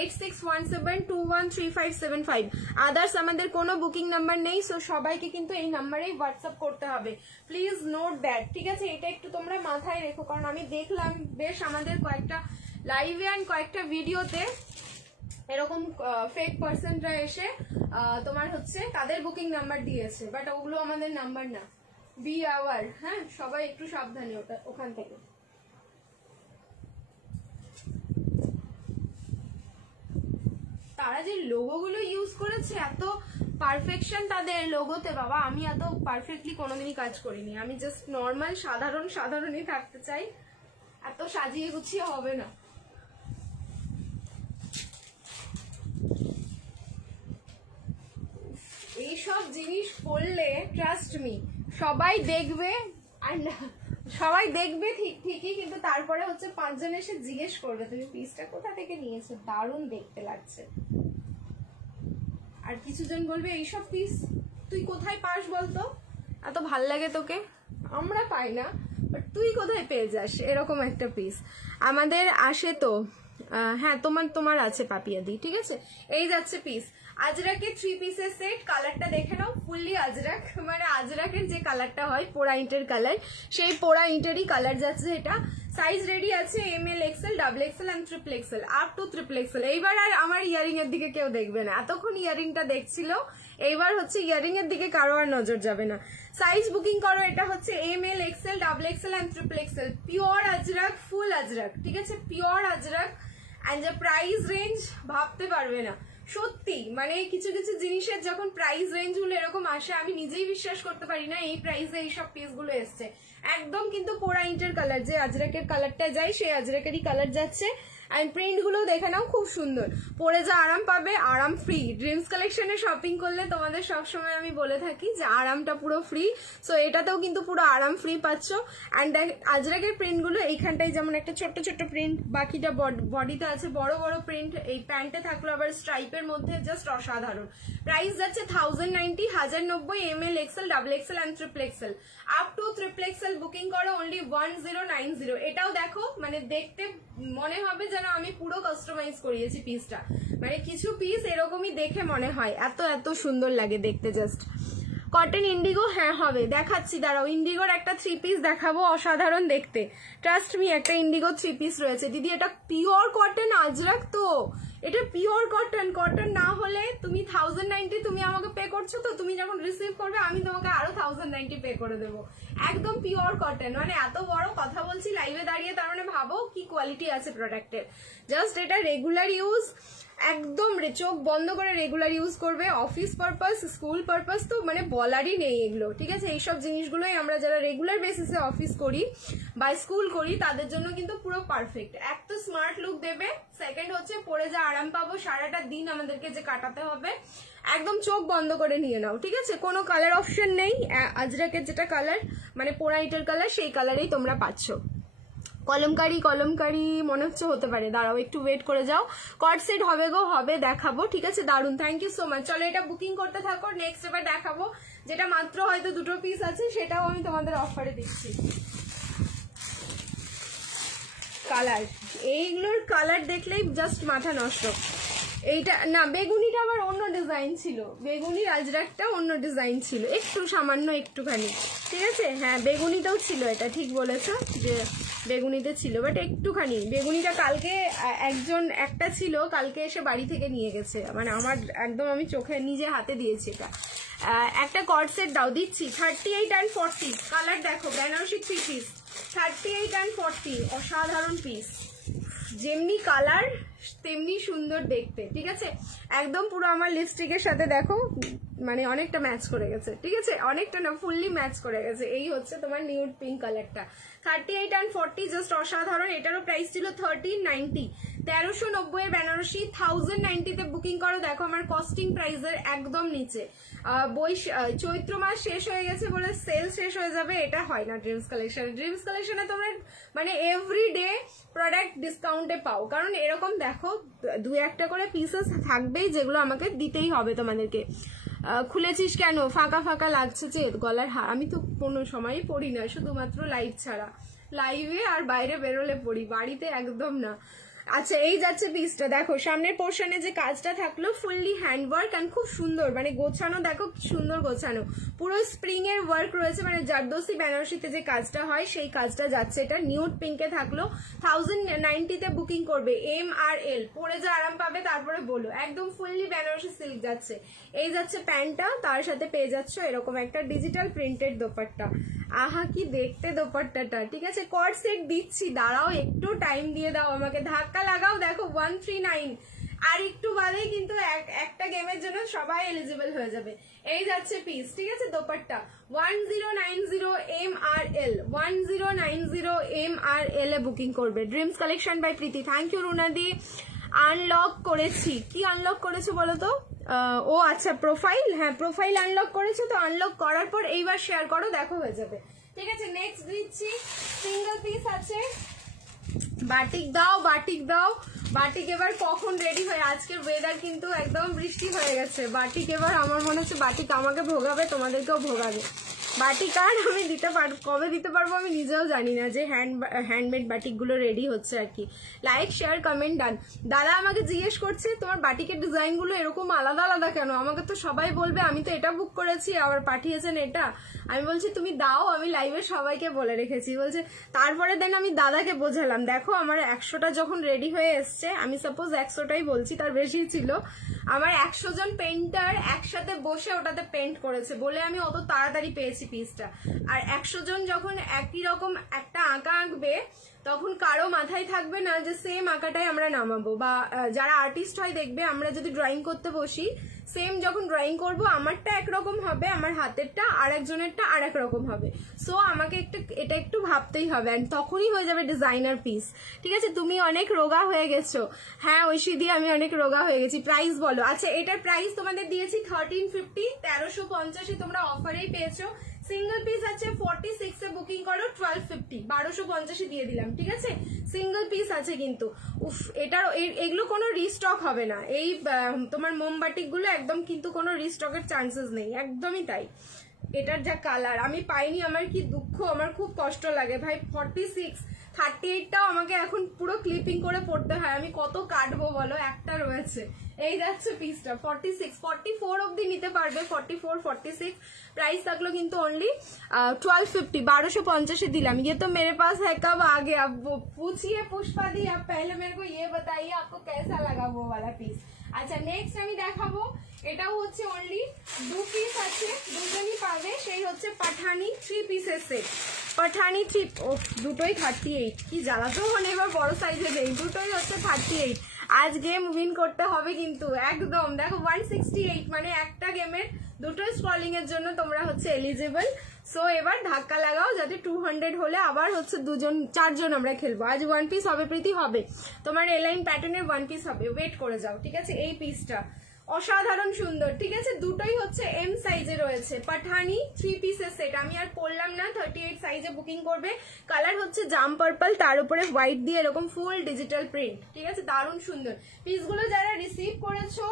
8617213575। আদার্স আমাদের কোনো বুকিং নাম্বার নেই, সো সবাইকে কিন্তু এই নাম্বারেই হোয়াটসঅ্যাপ করতে হবে। প্লিজ নোট দ্যাট, ঠিক আছে, এটা একটু তোমরা মাথায় রেখো, কারণ আমি দেখলাম বেশ আমাদের কয়েকটা লাইভে অ্যান্ড কয়েকটা ভিডিওতে এরকম ফেক পার্সনরা এসে তোমার হচ্ছে তাদের বুকিং নাম্বার দিয়েছে, বাট ওগুলো আমাদের নাম্বার না, বি আওয়ার। হ্যাঁ, সবাই একটু সাবধানে ওখান থেকে। তারা যে লোগোগুলো ইউজ করেছে, এত পারফেকশন তাদের লোগোতে, বাবা আমি এত পারফেক্টলি কোনোদিনই কাজ করিনি। আমি জাস্ট নর্মাল সাধারণই থাকতে চাই, এত সাজিয়ে গুছিয়ে হবে না। এইসব জিনিস পড়লে ট্রাস্ট মি সবাই দেখবে, আর সবাই দেখবে ঠিকই, কিন্তু তারপরে হচ্ছে 5 জন এসে জিজ্ঞেস করবে তুমি পিসটা কোথা থেকে নিয়েছো, দারুণ দেখতে লাগছে। আর কিছু জন বলবে এইসব পিস তুই কোথায় পাস বলতো, এত ভাল লাগে তোকে, আমরা পাই না, বাট তুই কোথায় পেয়ে যাস এরকম একটা পিস। আমাদের আসে তো, হ্যাঁ তোমার আছে পাপিয়াদি, ঠিক আছে। এই যাচ্ছে পিস, আজরাকের 3 পিসের সেট। কালারটা দেখে নাও, ফুললি আজরাক, মানে আজরাকের যে কালারটা হয় পোড়া ইঁটের কালার, সেই পোড়া ইঁটেরই কালার যাচ্ছে এটা। সাইজ রেডি আছে ML XL, XXL and XXL, up to XXL। এইবার আর আমার ইয়ারিং এর দিকে কেউ দেখবে না, এতক্ষণ ইয়ারিংটা দেখছিল, এইবার হচ্ছে ইয়ারিং এর দিকে কারো আর নজর যাবে না। সাইজ বুকিং করো, এটা হচ্ছে ML XL, XXL and XXL, pure ajrak, full ajrak, ঠিক আছে, পিওর আজরাক। এন্ড যে প্রাইস রেঞ্জ ভাবতে পারবে না, সত্যি মানে কিছু কিছু জিনিসের যখন প্রাইস রেঞ্জ গুলো এরকম আসে, আমি নিজেই বিশ্বাস করতে পারি না এই প্রাইসে এইসব পিসগুলো এসছে। একদম কিন্তু পোড়া ইঁটের কালার, যে আজরাকের কালারটা যায় সেই আজরাকেরই কালার যাচ্ছে। এন্ড প্রিন্ট গুলো দেখে নাও, খুব সুন্দর, পরে যা আরাম পাবে, আরাম ফ্রি। ড্রিমস কালেকশনে শপিং করলে তোমাদের সবসময় আমি বলে থাকি যে আরামটা পুরো ফ্রি, সো এটাতেও কিন্তু পুরো আরাম ফ্রি পাচ্ছ। অ্যান্ড আজরাকের প্রিন্ট গুলো এইখানটায় যেমন একটা ছোট্ট ছোট্ট প্রিন্ট, বাকিটা বডিতে আছে বড় বড় প্রিন্ট, এই প্যান্টে থাকলো আবার স্ট্রাইপের মধ্যে, জাস্ট অসাধারণ। প্রাইস যাচ্ছে 1090, 1090, ML XL, XXL and XXL, up to XXL। Booking করো অনলি 1090। এটাও দেখো, মানে দেখতে মনে হবে যেন আমি পুরো কাস্টমাইজ করিয়েছি পিসটা, মানে কিছু পিস এরকমই দেখে মনে হয়, এত এত সুন্দর লাগে দেখতে। জাস্ট কটন ইন্ডিগো, হ্যাঁ হবে, দেখাচ্ছি, দাঁড়াও। ইন্ডিগোর একটা 3 পিস দেখাবো, অসাধারণ দেখতে, ট্রাস্ট মি। একটা ইন্ডিগো 3 পিস রয়েছে দিদি, এটা পিওর কটন আজরাক তো, এটা পিওর কটন, কটন না হলে তুমি 1090 তুমি আমাকে পে করছো, তো তুমি যখন রিসিভ করবে আমি তোমাকে আরো 1090 পে করে দেবো। একদম পিওর কটন, মানে এত বড় কথা বলছি লাইভে দাঁড়িয়ে, তার মানে ভাবো কি কোয়ালিটি আছে প্রোডাক্টের। জাস্ট এটা রেগুলার ইউজ, একদম চোখ বন্ধ করে রেগুলার ইউজ করবে, অফিস পারপাস, স্কুল পারপাস তো মানে বলারই নেই এগুলো, ঠিক আছে। এইসব জিনিসগুলোই আমরা যারা রেগুলার বেসিসে অফিস করি বা স্কুল করি তাদের জন্য কিন্তু পুরো পারফেক্ট। এক তো স্মার্ট লুক দেবে, সেকেন্ড হচ্ছে পরে যা আরাম পাবো, সারাটা দিন আমাদেরকে যে কাটাতে হবে একদম চোখ বন্ধ করে নিয়ে নাও, ঠিক আছে। কোনো কালার অপশন নেই, আজরাকের যেটা কালার মানে পোড়াইটের কালার সেই কালারেই তোমরা পাচ্ছ। কলমকারি কলমকারি মনে হচ্ছে হতে পারে, দাঁড়াও একটু ওয়েট করে যাও। কট সেট হবে গো, হবে, দেখাবো, ঠিক আছে। দারুন, থ্যাংক ইউ সো মাচ। চলো এটা বুকিং করতে থাকো, নেক্সট এবার দেখাবো যেটা মাত্র হয়তো 2টো পিস আছে, সেটাও আমি তোমাদের অফারে দিচ্ছি। কালার, এইগুলোর কালার দেখলেই জাস্ট মাথা নষ্ট। এইটা না, বেগুনিটা আবার অন্য ডিজাইন ছিল, বেগুনির আজরাকটা অন্য ডিজাইন ছিল, একটু সামান্য একটুখানি, ঠিক আছে। হ্যাঁ বেগুনিটাও ছিল, এটা ঠিক বলেছো যে বেগুনিতে ছিল, বাট একটুখানি। বেগুনিটা কালকে একটা ছিল, কালকে এসে বাড়ি থেকে নিয়ে গেছে, মানে আমার একদম আমি চোখে নিজে হাতে দিয়েছি এটা। একটা কর্ড সেট দাও, দিচ্ছি 38 and 40। কালার দেখো, বেনারসি 3 পিস, 38 and 40, অসাধারণ পিস, যেমনি কালার তেমনি সুন্দর দেখতে, ঠিক আছে। একদম পুরো আমার লিপস্টিকের সাথে দেখো মানে অনেকটা ম্যাচ করে গেছে, ঠিক আছে, অনেকটা না ফুললি ম্যাচ করে গেছে। এই হচ্ছে তোমার নিউড পিঙ্ক কালারটা, 38 and 40, জাস্ট অসাধারণ। এটারও প্রাইস ছিল 1390, 1390 এর বেনারসি 1090 তে বুকিং করো। দেখো আমার কস্টিং প্রাইসের একদম নিচে। চৈত্র মাস শেষ হয়ে গেছে বলে সেল শেষ হয়ে যাবে, এটা হয় না ড্রিমস কালেকশন। ড্রিমস কালেকশনে তোমরা মানে এভরিডে প্রোডাক্ট ডিসকাউন্টে পাও, কারণ এরকম দেখো 2-1টা করে পিসেস থাকবেই যেগুলো আমাকে দিতেই হবে তোমাদেরকে। খুলেছিস কেন, ফাঁকা ফাঁকা লাগছে যে গলার হার? আমি তো কোনো সময়ই পড়ি না, শুধুমাত্র লাইভ ছাড়া, লাইভে আর বাইরে বেরোলে পড়ি, বাড়িতে একদম না। আচ্ছা এই যাচ্ছে পিসটা, দেখো সামনের পোর্শনে যে কাজটা থাকলো ফুললি হ্যান্ডওয়ার্ক এন্ড খুব সুন্দর, মানে গোছানো, দেখো সুন্দর গোছানো, পুরো স্প্রিং এর ওয়ার্ক রয়েছে, মানে জারদোসি বেনারসিতে যে কাজটা হয় সেই কাজটা যাচ্ছে। এটা নিউড পিঙ্কে থাকলো, 1090 তে বুকিং করবে। MRL পরে যা আরাম পাবে তারপরে বলো, একদম ফুললি বেনারসি সিল্ক যাচ্ছে। এই যাচ্ছে প্যান্টটা, তার সাথে পেয়ে যাচ্ছ এরকম একটা ডিজিটাল প্রিন্টেড দোপাট্টা। আহা কি দেখতে দোপাট্টাটা, ঠিক আছে। কর্ড সেট দিচ্ছি, দাঁড়াও একটু টাইম দিয়ে দাও আমাকে, ধাক্কা লাগাও। দেখো 139, আর একটু বাদেই কিন্তু একটা গেমের জন্য সবাই এলিজিবল হয়ে যাবে। এই যাচ্ছে পিস, ঠিক আছে। দোপাট্টা 1090 MRL, 1090 MRL এ বুকিং করবে। Dreams Collection by Preeti, thank you রুনাদি। আনলক করেছি, কি আনলক করেছো বলো তো? ও আচ্ছা প্রোফাইল, হ্যাঁ প্রোফাইল আনলক করেছো তো, আনলক করার পর এইবার শেয়ার করো, দেখো হয়ে যাবে, ঠিক আছে। নেক্সট দিচ্ছি সিঙ্গেল পিস আছে, বাটিক দাও বাটিক দাও। বাটিক এবার কখন রেডি হয়, আজকের ওয়েদার কিন্তু একদম বৃষ্টি হয়ে গেছে। বাটিক এবার আমার মনে হচ্ছে বাটিক আমাকে ভোগাবে, তোমাদেরকেও ভোগাবে। বাটিক আর আমি কবে দিতে পারবো আমি নিজেও জানি না, যে হ্যান্ডমেড বাটিকগুলো রেডি হচ্ছে আর কি। লাইক শেয়ার কমেন্ট ডান। দাদা আমাকে জিজ্ঞেস করছে তোমার বাটিকের ডিজাইনগুলো এরকম আলাদা আলাদা কেন, আমাকে তো সবাই বলবে আমি তো এটা বুক করেছি আবার পাঠিয়েছেন এটা। আমি বলছি তুমি দাও, আমি লাইভে সবাইকে বলে রেখেছি। বলছে তারপরে দেন আমি দাদাকে বোঝালাম, দেখো আমার 100টা যখন রেডি হয়ে এসছে, আমি সাপোজ 100টাই বলছি, তার বেশি ছিল, আমার 100 জন পেন্টার একসাথে বসে ওটাতে পেন্ট করেছে বলে আমি অত তাড়াতাড়ি পেয়েছি পিসটা। আর 100 জন যখন একই রকম একটা আঁকা আঁকবে তখন কারো মাথায় থাকবে না যে সেম আঁকাটাই আমরা নামাবো, বা যারা আর্টিস্ট হয় দেখবে আমরা যদি ড্রয়িং করতে বসি সেম যখন ড্রয়িং করব আমারটা একরকম হবে, আমার হাতেরটা আর একজনেরটা আর এক রকম হবে। সো আমাকে এটা একটু ভাবতেই হবে, অ্যান্ড তখনই হয়ে যাবে ডিজাইনার পিস, ঠিক আছে। তুমি অনেক রোগা হয়ে গেছো, হ্যাঁ ঐশী দিয়ে আমি অনেক রোগা হয়ে গেছি। প্রাইস বলো। আচ্ছা এটার প্রাইস তোমাদের দিয়েছি 1350, 1350 তোমরা অফারেই পেয়েছো। সিঙ্গেল পিস আছে 46 এ বুকিং করো 1250, 1250 দিয়ে দিলাম, ঠিক আছে। সিঙ্গেল পিস আছে কিন্তু উফ, এগুলো কোনো রিস্টক হবে না। এই তোমার মোমবাটিক গুলো একদম কিন্তু কোনো রিস্টকের চান্সেস নেই, একদমই তাই। এটার যা কালার আমি পাইনি, আমার কি দুঃখ, আমার খুব কষ্ট লাগে ভাই। 46 38টাও আমাকে এখন পুরো ক্লিপিং করে পড়তে হয়, আমি কত কাটবো বলো, একটা রয়েছে। এই যাচ্ছে পিসটা 46, 44 অব্দি নিতে পারবে, 44, 46। प्राइस থাকলো কিন্তু অনলি 1250, 1250 দিলাম। ये तो मेरे पास है, कब आ गया? अब वो पूछिए पुष्पा दी, अब पहले मेरे को ये बताइए आपको कैसा लगा वो वाला पीस। আচ্ছা নেক্সট আমি দেখাবো, এটাও হচ্ছে অনলি 2 পিস আছে, দুজনই পাবে। সেই হচ্ছে পাঠানি 3 পিসের সেট, পাঠানি 3। ও দুটোই 38, কি জ্বালাতো, মানে এবার বড় সাইজে দেই। দুটোই হচ্ছে 38। আজ গেম উইন করতে হবে কিন্তু একদম। দেখো 168, মানে একটা গেমের দুটো স্ক্রলিং এর জন্য তোমরা হচ্ছে এলিজিবল। সো এবার ধাক্কা লাগাও যাতে 200 হলে আবার হচ্ছে 4জন আমরা খেলবো। আজ 1 পিস হবে প্রীতি, হবে তোমার এলাইন প্যাটার্নের 1 পিস হবে, ওয়েট করে যাও, ঠিক আছে। এই পিসটা অসাধারণ সুন্দর, ঠিক আছে। দুটোই হচ্ছে এম সাইজে রয়েছে, পাঠানি 3 পিসের সেট। আমি আর করলাম না, 38 সাইজে বুকিং করবে। কালার হচ্ছে জাম পার্পল, তার উপরে হোয়াইট দিয়ে এরকম ফুল ডিজিটাল প্রিন্ট, ঠিক আছে, দারুণ সুন্দর। পিসগুলো যারা রিসিভ করেছো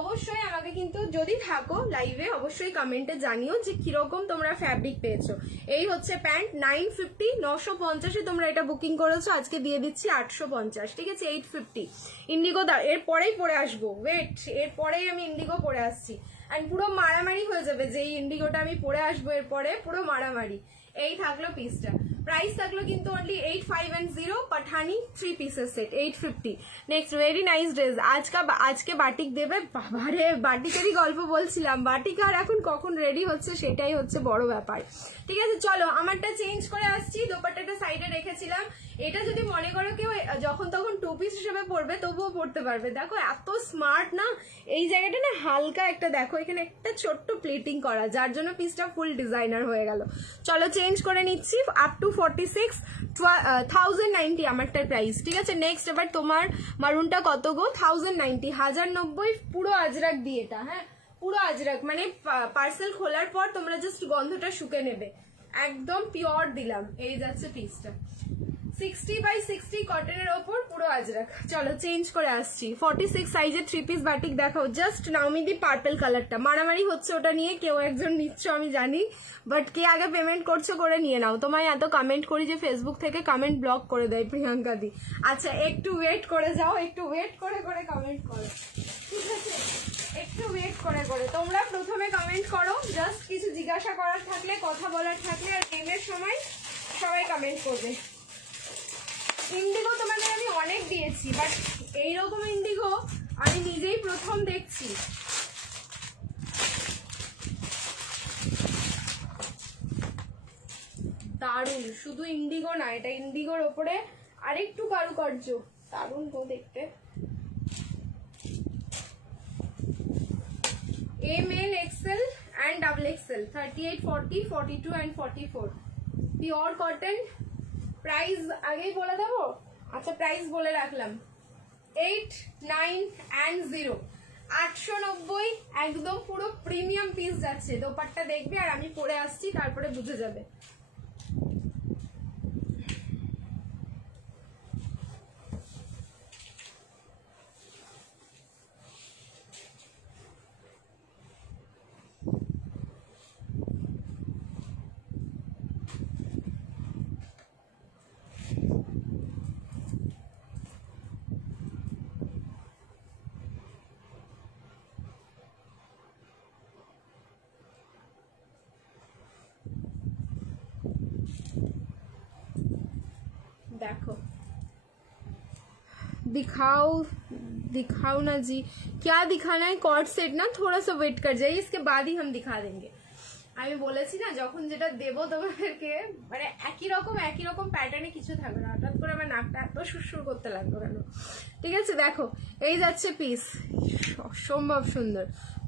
অবশ্যই আমাকে কিন্তু যদি থাকো লাইভে অবশ্যই কমেন্টে জানিও যে কিরকম তোমরা ফ্যাব্রিক পেয়েছো। এই হচ্ছে প্যান্ট 950, 950 তোমরা এটা বুকিং করেছো, আজকে দিয়ে দিচ্ছি 850, ঠিক আছে, 850। ইন্ডিগো এরপরেই পরে আসবো, ওয়েট, এরপরেই আমি ইন্ডিগো পরে আসছি। অ্যান্ড পুরো মারামারি হয়ে যাবে, যে এই ইন্ডিগোটা আমি পরে আসবো এরপরে, পুরো মারামারি। এই থাকলো পিসটা, প্রাইস থাকলো কিন্তু অনলি 8510, পাঠানি 3 পিসের set 850। Next very nice dress. আজকে বাটিক দেবে, বাবারে বাটিকেরই গল্প বলছিলাম, বাটিক আর এখন কখন রেডি হচ্ছে সেটাই হচ্ছে বড় ব্যাপার, ঠিক আছে। চলো আমারটা চেঞ্জ করে আসছি, দোপাট্টাটা সাইডে রেখেছিলাম। এটা যদি মনে করো কেউ যখন তখন 2 পিস হিসেবে পরবে তবুও পরতে পারবে। দেখো এত স্মার্ট না, এই জায়গাটা না হালকা একটা, দেখো এখানে একটা ছোট্ট প্লেটিং করা, যার জন্য পিসটা ফুল ডিজাইনার হয়ে গেল। চলো চেঞ্জ করে নিচ্ছি, আপ টু 46, 1090 আমারটার প্রাইস, ঠিক আছে। নেক্সট এবার তোমার মারুনটা কত গো? 1090, 1090 পুরো আজরাক দিয়ে এটা, হ্যাঁ পুরো আজরাক, মানে পার্সেল খোলার পর তোমরা জাস্ট গন্ধটা শুকে নেবে, একদম পিওর দিলাম। এই যাচ্ছে পিসটা 60x60 কটনের ওপর পুরো আজরাক। চলো চেঞ্জ করে আসছি, 46 সাইজের 3 পিস বাটিক দেখাও। জাস্ট নাওমিদি পার্পল কালারটা, মারামারি হচ্ছে ওটা নিয়ে, কেউ একজন নিচ্ছ আমি জানি, বাট কে আগে পেমেন্ট করছো করে নিয়ে নাও। তোমায় এত কমেন্ট করি যে ফেসবুক থেকে কমেন্ট ব্লক করে দেয় প্রিয়াঙ্কা দি। আচ্ছা একটু ওয়েট করে যাও, একটু ওয়েট করে করে কমেন্ট করো, ঠিক আছে, একটু ওয়েট করে করে। তোমরা প্রথমে কমেন্ট করো, জাস্ট কিছু জিজ্ঞাসা করার থাকলে, কথা বলার থাকলে, আর গেমের সময় সবাই কমেন্ট করবে। ইন্ডিগো তোমাদের আমি অনেক দিয়েছি, বাট এইরকম ইন্ডিগো আমি নিজেই প্রথম দেখছি। দারুণ, শুধু ইন্ডিগো না, এটা ইন্ডিগোর ওপরে আরেকটু কারুকার্য, দারুণ গো দেখতে। ML, XL and XXL, 38, 40, 42 and 44, pure cotton. Price আগেই বলে দেবো, আচ্ছা প্রাইস বলে রাখলাম, 8, 9 and 0, 890, একদম পুরো প্রিমিয়াম পিস যাচ্ছে। দোপাট্টা দেখবে আর আমি পরে আসছি, তারপরে বুঝে যাবে। देखो दिखाओ ना जी, क्या दिखाना है? कॉर्ड सेट ना, थोड़ा सा वेट कर जाइए, इसके बाद ही हम दिखा देंगे। আমি বলেছি না যখন যেটা দেবো তোমাদেরকে, মানে একই রকম প্যাটার্নে কিছু থাকবে না। হঠাৎ করে আমার নাকটা এত সুরসুর করতে লাগলো কেন? ঠিক আছে, দেখো এই যাচ্ছে পিস, অসম্ভব সুন্দর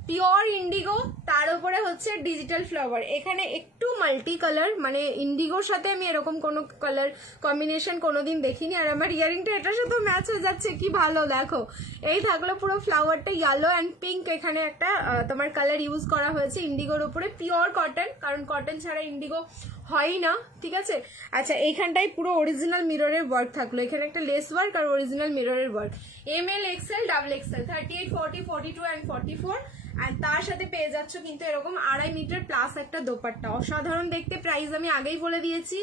পিওর ইন্ডিগো, তার উপরে হচ্ছে ডিজিটাল ফ্লাওয়ার। এখানে একটু মাল্টি কালার, মানে ইন্ডিগোর সাথে আমি এরকম কোনো কালার কম্বিনেশন কোনোদিন দেখিনি। আর আমার ইয়ারিংটা এটার সাথে ম্যাচ হয়ে যাচ্ছে, কি ভালো। দেখো এই থাকলো পুরো ফ্লাওয়ারটা ইয়েলো অ্যান্ড পিঙ্ক, এখানে একটা তোমার কালার ইউজ করা হয়েছে ইন্ডিগোর উপরে, পিওর কটন, কারণ কটন ছাড়া ইন্ডিগো হয় না, ঠিক আছে। আচ্ছা এইখানটায় পুরো অরিজিনাল মিররের ওয়ার্ক থাকলো, এখানে একটা লেস ওয়ার্ক আর অরিজিনাল মিররের work. ML, XL, XXL, 38, 40, 42 and 44, আর তার সাথে পেয়ে যাচ্ছ কিন্তু এরকম 2.5 মিটার প্লাস একটা দোপাট্টা, অসাধারণ দেখতে। প্রাইস আমি আগেই বলে দিয়েছি,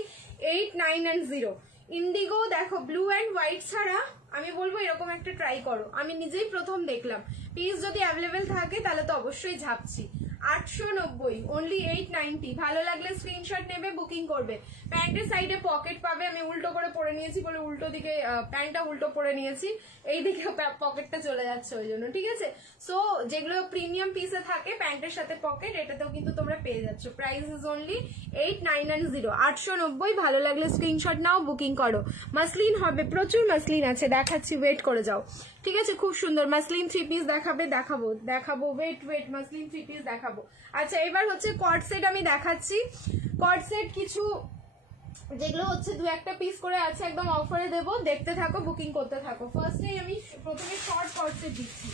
8, 9 and 0। ইন্ডিগো দেখো ব্লু অ্যান্ড হোয়াইট ছাড়া আমি বলবো এরকম একটা ট্রাই করো, আমি নিজেই প্রথম দেখলাম। পিস যদি অ্যাভেলেবেল থাকে তাহলে তো অবশ্যই ঝাপছি। 890 অনলি 890। ভালো লাগলে স্ক্রিনশট নেবে, বুকিং করবে। প্যান্টের সাইডে পকেট পাবে, আমি উল্টো করে পরে নিয়েছি বলে উল্টো দিকে প্যান্টটা উল্টো পরে নিয়েছি, এই দিকে পকেটটা চলে যাচ্ছে ওই জন্য, ঠিক আছে। সো যেগুলো প্রিমিয়াম পিসে থাকে প্যান্টের সাথে পকেট, এটাতেও কিন্তু তোমরা পেয়ে যাচ্ছ। Price is only 890, 890। ভালো লাগলে স্ক্রিনশট নাও, বুকিং করো। মাসলিন হবে, প্রচুর মাসলিন আছে, দেখাচ্ছি, ওয়েট করে যাও, ঠিক আছে। খুব সুন্দর মাসলিন 3 পিস দেখাবো, ওয়েট মাসলিন 3 পিস দেখাবো। আচ্ছা এবার হচ্ছে কট সেট আমি দেখাচ্ছি। কট সেট কিছু যেগুলো হচ্ছে 2-1টা পিস করে আছে, একদম অফারে দেবো, দেখতে থাকো, বুকিং করতে থাকো। ফার্স্টেই আমি প্রথমে শর্ট কট সেট দিচ্ছি।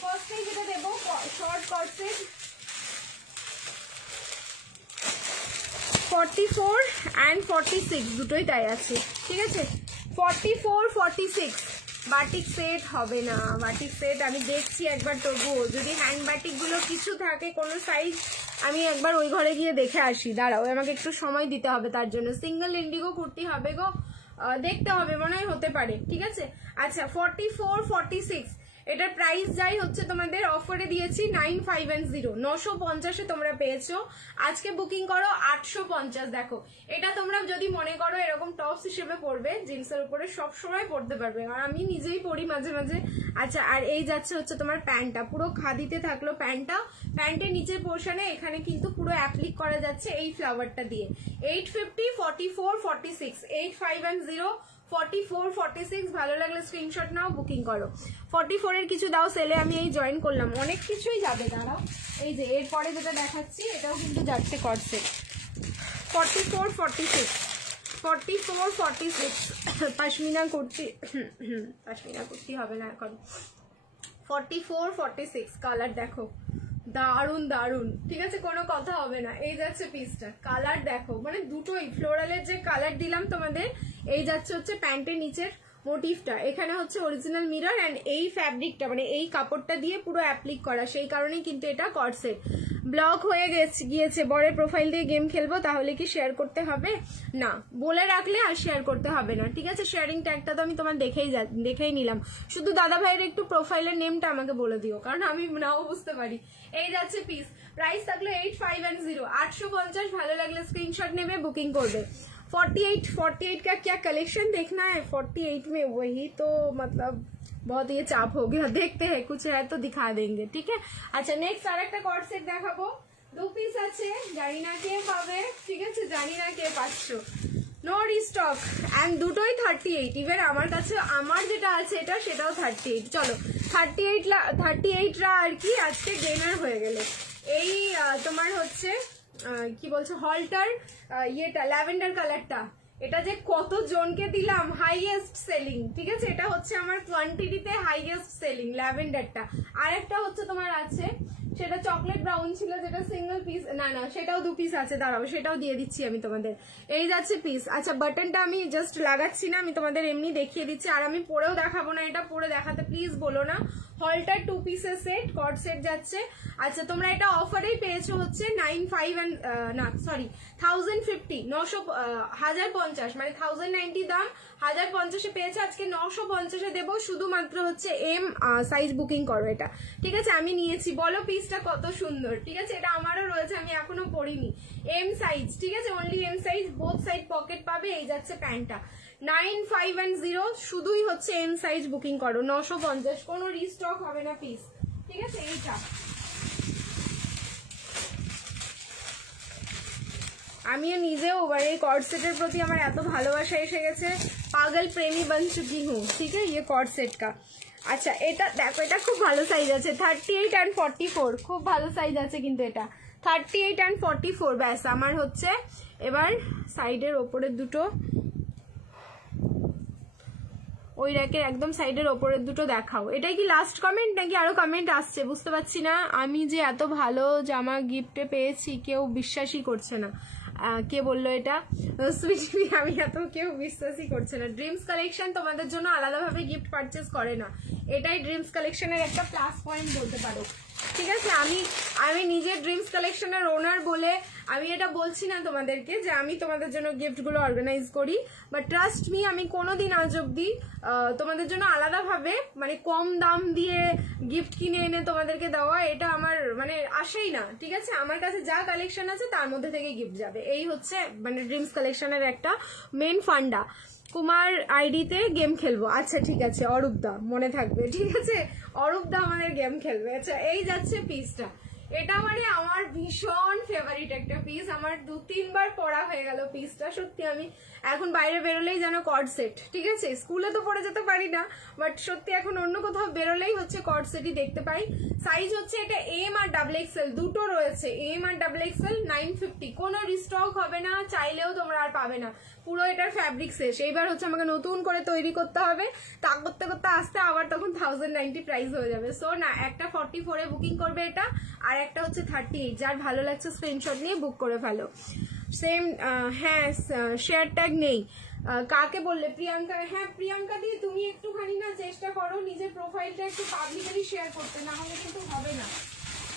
ফার্স্টেই যেটা দেবো শর্ট কট সেট 44 and 46 দুটোই তাই আছে, ঠিক আছে। 44, 46 বাটিক সেট হবে না, বাটিক সেট আমি দেখছি একবার, তবুও যদি হ্যান্ড বাটিক গুলো কিছু থাকে কোনো সাইজ, আমি একবার ওই ঘরে গিয়ে দেখে আসি, দাঁড়াও, আমাকে একটু সময় দিতে হবে তার জন্য। সিঙ্গেল ইন্ডিগো কুর্তি হবে গো, দেখতে হবে, মনে হয় হতে পারে, ঠিক আছে। আচ্ছা 44, 46 এটার প্রাইস যাই হচ্ছে তোমাদের অফারে দিয়েছি 950, 950-এ তোমরা পেয়েছো। আজকে বুকিং করো 850। দেখো এটা তোমরা যদি মনে করো এরকম টপস হিসেবে পরবে, জিন্সের উপরে সব সময় পরতে পারবে, আর আমি নিজেই পরি মাঝে মাঝে। আচ্ছা আর এই যাচ্ছে হচ্ছে তোমার প্যান্টটা, পুরো খাদিতে থাকলো প্যান্টটা। প্যান্টের নিচের পোর্শনে এখানে কিন্তু পুরো অ্যাপ্লিক করা যাচ্ছে এই ফ্লাওয়ারটা দিয়ে। 850, 44, 46, 850, 44, 46। ভালো লাগলে স্ক্রিনশট নাও, বুকিং করো। 44 এর কিছু দাও সেলে, আমি এই জয়েন করলাম, অনেক কিছুই যাবে, দাঁড়াও। এই যে এরপরে যেটা দেখাচ্ছি এটাও কিন্তু যাচ্ছে কট সেট। 44, 46, 44, 46 পশমিনা কুর্তি, পশমিনা কুর্তি হবে না এখন। 44, 46 কালার দেখো, দারুন দারুন, ঠিক আছে, কোনো কথা হবে না। এই যাচ্ছে পিসটা, কালার দেখো, মানে দুটোই ফ্লোরালের যে কালার দিলাম তোমাদের, এই যাচ্ছে হচ্ছে প্যান্টের নিচের মোটিভটা, এখানে হচ্ছে অরিজিনাল মিরর অ্যান্ড এই ফ্যাব্রিকটা মানে এই কাপড়টা দিয়ে পুরো অ্যাপ্লিক করা, সেই কারণেই কিন্তু এটা কট সেট। ব্লক হয়ে গিয়েছে, বরের প্রোফাইল দিয়ে গেম খেলবো, তাহলে কি শেয়ার করতে হবে না? বলে রাখলে আর শেয়ার করতে হবে না, ঠিক আছে। শেয়ারিং ট্যাগটা তো আমি তোমার দেখেই নিলাম, শুধু দাদা ভাইয়ের একটু প্রোফাইলের নেমটা আমাকে বলে দিও, কারণ আমি নাও বুঝতে পারি। এই যাচ্ছে পিস, প্রাইস থাকলো 850, 850। ভালো লাগলে স্ক্রিনশট নেবে, बुकिंग করবে। 48 का क्या कलेक्शन देखना है? 48 में वही तो मतलब बहुत ये चाप हो गया, देखते हैं कुछ है तो दिखा देंगे, ठीक है। अच्छा नेक्स्ट আর একটা কট সেট দেখাবো, 2 পিস আছে, জানি না কে পাবে, ঠিক আছে, জানি না কে পাচ্ছো, নো রিস্টক এন্ড দুটোই 38। ইভেন আমার কাছে আমার যেটা আছে এটা সেটাও 38। চলো 38রা আর কি আজকে গেইনার হয়ে গেলে। এই তোমার হচ্ছে কি বলছো হলটার ইয়েটা ল্যাভেন্ডার কালারটা, এটা যে কত জনকে দিলাম, হাইয়েস্ট সেলিং, ঠিক আছে, এটা হচ্ছে আমার কোয়ান্টিটিতে হাইয়েস্ট সেলিং ল্যাভেন্ডারটা। আর একটা হচ্ছে তোমার আছে, সেটা চকলেট ব্রাউন ছিল, যেটা সিঙ্গেল পিস, না সেটাও 2 পিস আছে, দাঁড়াও সেটাও দিয়ে দিচ্ছি আমি তোমাদের। এই যাচ্ছে পিস। আচ্ছা বাটনটা আমি জাস্ট লাগাচ্ছি না, আমি তোমাদের এমনি দেখিয়ে দিচ্ছি, আর আমি পরেও দেখাবো না, এটা পরে দেখাতে প্লিজ বলো না। হলটার 2 পিসের সেট, কট সেট যাচ্ছে। আচ্ছা তোমরা এটা অফারেই পেয়েছো হচ্ছে 1050, 1050 মানে 1090 দাম, 1050-এ পেয়েছো, আজকে 950-এ দেবো, শুধুমাত্র হচ্ছে এম সাইজ বুকিং করো এটা, ঠিক আছে। আমি নিয়েছি, বলো পিসটা কত সুন্দর, ঠিক আছে, এটা আমারও রয়েছে, আমি এখনো পরিনি। এম সাইজ, ঠিক আছে, only M size, both side pocket পাবে। এই যাচ্ছে প্যান্টটা 950, শুধুই হচ্ছে এম সাইজ বুকিং করো, 950, কোনো রিস্টক হবে না পিস, ঠিক আছে। এইটা আমিও নিজেও এই কট সেটের প্রতি আমার এত ভালোবাসা এসে গেছে, পাগল প্রেমী বন চুকি হুঁ, ঠিক আছে, ये কট সেট का। আচ্ছা এটা দেখো, এটা খুব ভালো সাইজ আছে, 38 and 44, খুব ভালো সাইজ আছে কিন্তু এটা 38 and 44। ব্যাস আমার হচ্ছে এবার সাইডের ওপরের দুটো, ওই র্যাকের একদম সাইডের ওপরের দুটো দেখাও। এটাই কি লাস্ট কমেন্ট নাকি আরো কমেন্ট আসছে বুঝতে পারছি না। আমি যে এত ভালো জামা গিফটে পেয়েছি কেউ বিশ্বাসই করছে না। কে বললো এটা? সুইটি, আমি এত কেউ বিশ্বাসই করছে না। ড্রিমস কালেকশন তোমাদের জন্য আলাদাভাবে গিফট পারচেস করে না, এটাই ড্রিমস কালেকশনের একটা প্লাস পয়েন্ট বলতে পারো। ঠিক আছে। আমি নিজের ড্রিমস কালেকশনের ওনার বলে আমি এটা বলছি না তোমাদেরকে যে আমি তোমাদের জন্য গিফটগুলো অর্গানাইজ করি, বাট ট্রাস্ট মি, আমি কোনোদিন আজ অব্দি তোমাদের জন্য আলাদাভাবে মানে কম দাম দিয়ে গিফট কিনে এনে তোমাদেরকে দেওয়া এটা আমার মানে আসেই না। ঠিক আছে, আমার কাছে যা কালেকশন আছে তার মধ্যে থেকে গিফট যাবে, এই হচ্ছে মানে ড্রিমস কালেকশনের একটা মেন ফান্ডা। কুমার আইডিতে গেম খেলবো, আচ্ছা ঠিক আছে, অরূপদা মনে থাকবে, ঠিক আছে, অরূপদা আমাদের গেম খেলবে। আচ্ছা এই যাচ্ছে পিসটা, এটা মানে আমার ভীষণ ফেভারিট একটা পিস, আমার 2-3 বার পরা হয়ে গেল পিসটা। সত্যি আমি এখন বাইরে বেরোলেই যেন কর্ড সেট, ঠিক আছে, স্কুলে তো পরে যেতে পারি না, বাট সত্যি এখন অন্য কোথাও বেরোলেই হচ্ছে কর্ড সেটই দেখতে পাই। সাইজ হচ্ছে এটা এম আর ডাবল এক্সেল দুটো রয়েছে, এম আর ডাবল এক্সেল 950, কোনো রিস্টক হবে না, চাইলেও তোমরা আর পাবে না, পুরো এটার ফ্যাব্রিক শেষ। এইবার হচ্ছে আমাকে নতুন করে তৈরি করতে হবে, তা করতে করতে আসতে আবার তখন 1090 প্রাইস হয়ে যাবে। সো না, একটা 44 এ বুকিং করবে এটা, আর একটা হচ্ছে 38, যার ভালো লাগছে স্ক্রিনশট নিয়ে বুক করে ফেলো। সেম হ্যাঁ, শেয়ার ট্যাগ নেই, কাকে বললে? প্রিয়াঙ্কা, হ্যাঁ প্রিয়াঙ্কা দি তুমি একটুখানি না চেষ্টা করো নিজের প্রোফাইলটা একটু পাবলিকলি শেয়ার করতে, না হলে কিন্তু হবে না।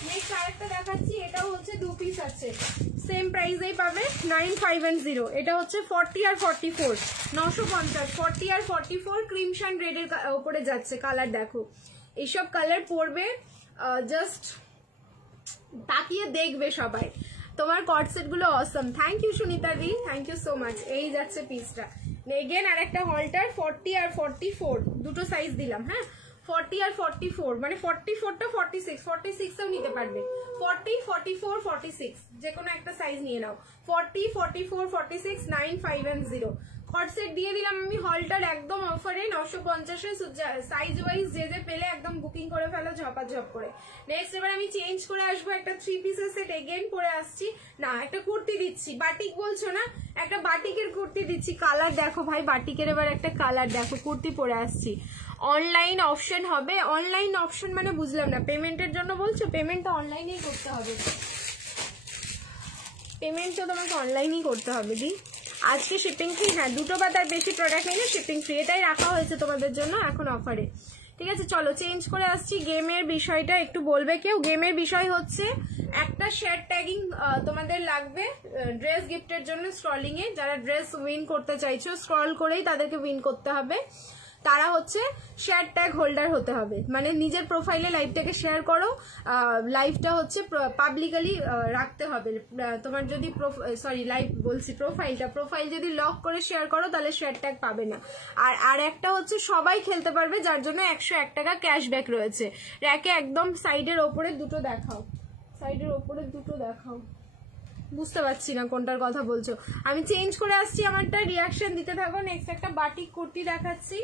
নেক্সট আরেকটা দেখাচ্ছি, এটাও হচ্ছে 2 পিস আছে, সেম প্রাইসেই পাবে 9510। এটা হচ্ছে 40 আর 44, 950, 40 আর 44 ক্রিমশন রেডের উপরে যাচ্ছে। কালার দেখো, এইসব কালার পরবে, জাস্ট তাকিয়ে দেখবে সবাই। তোমার কর্ড সেট গুলো অসম, থ্যাংক ইউ সুনিতা দি, থ্যাংক ইউ সো মাচ। এই যাচ্ছে পিসটা, এগেন আর একটা হলটার 40 আর 44 দুটো সাইজ দিলাম। হ্যাঁ 40 আর 44, মানে 44টা 46 এও নিতে পারবে, 40, 44, 46 যে কোনো একটা সাইজ নিয়ে নাও। 40, 44, 46, 9510 কর্ড সেট দিয়ে দিলাম আমি হলটার একদম অফারে 950 এ। সাইজ ওয়াইজ যে যে পেলে একদম বুকিং করে ফেলো ঝপাঝপ করে। নেক্সট এবার আমি চেঞ্জ করে আসবো, একটা 3 পিসের সেট এগেন পরে আসছি, না একটা কুর্তি দিচ্ছি, বাটিক বলছো না, একটা বাটিকের কুর্তি দিচ্ছি। কালার দেখো ভাই, বাটিকের এবার একটা কালার দেখো, কুর্তি পরে আসছি। অনলাইন অপশন হবে, অনলাইন অপশন মানে বুঝলাম না, পেমেন্টের জন্য বলছো? পেমেন্টটা অনলাইনেই করতে হবে, পেমেন্ট তো তোমাকে অনলাইনেই করতে হবে দি। আজকে শিপিং ফ্রি, হ্যাঁ দুটো বা তার বেশি প্রোডাক্ট নেই না, শিপিং ফ্রি, এটাই রাখা হয়েছে তোমাদের জন্য এখন অফারে। ঠিক আছে চলো চেঞ্জ করে আসছি। গেমের বিষয়টা একটু বলবে কেউ? গেমের বিষয় হচ্ছে একটা শেয়ার ট্যাগিং তোমাদের লাগবে ড্রেস গিফটের জন্য স্ক্রলিং এ। যারা ড্রেস উইন করতে চাইছো স্ক্রল করেই তাদেরকে উইন করতে হবে, তারা হচ্ছে শেয়ার ট্যাগ হোল্ডার হতে হবে, মানে নিজের প্রোফাইলে লাইভটাকে শেয়ার করো, লাইভটা হচ্ছে পাবলিকলি রাখতে হবে। তোমার যদি লাইভ বলছি প্রোফাইল যদি লক করে শেয়ার করো তাহলে শেয়ার ট্যাগ পাবে না। আর একটা হচ্ছে সবাই খেলতে পারবে, যার জন্য 101 টাকা ক্যাশব্যাক রয়েছে। র্যাকে একদম সাইডের ওপরে দুটো দেখাও, সাইডের ওপরে দুটো দেখাও, বুঝতে পারছি না কোনটার কথা বলছো। আমি চেঞ্জ করে আসছি, আমারটা রিয়াকশন দিতে থাকো। নেক্সট একটা বাটিক কুর্তি দেখাচ্ছি,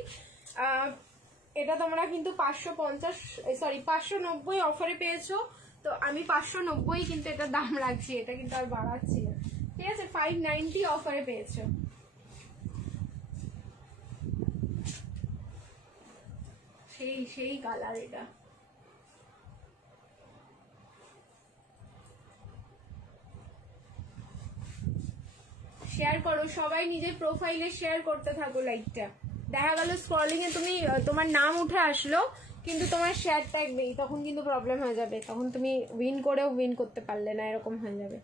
এটা তোমরা কিন্তু 590 অফারে পেয়েছো, তো আমি 590 কিন্তু এটা দাম রাখছি, এটা কিন্তু আর বাড়াচ্ছি না, ঠিক আছে। 590 অফারে পেয়েছো। সেই কালার, এটা শেয়ার করো সবাই, নিজের প্রোফাইলে শেয়ার করতে থাকো লাইকটা। দেখা গেল স্ক্রলিং এ তুমি তোমার নাম উঠে আসলো কিন্তু তোমার শেয়ার ট্যাগ নেই, তখন কিন্তু প্রবলেম হয়ে যাবে, তখন তুমি উইন করেও উইন করতে পারলে না, এরকম হয়ে যাবে।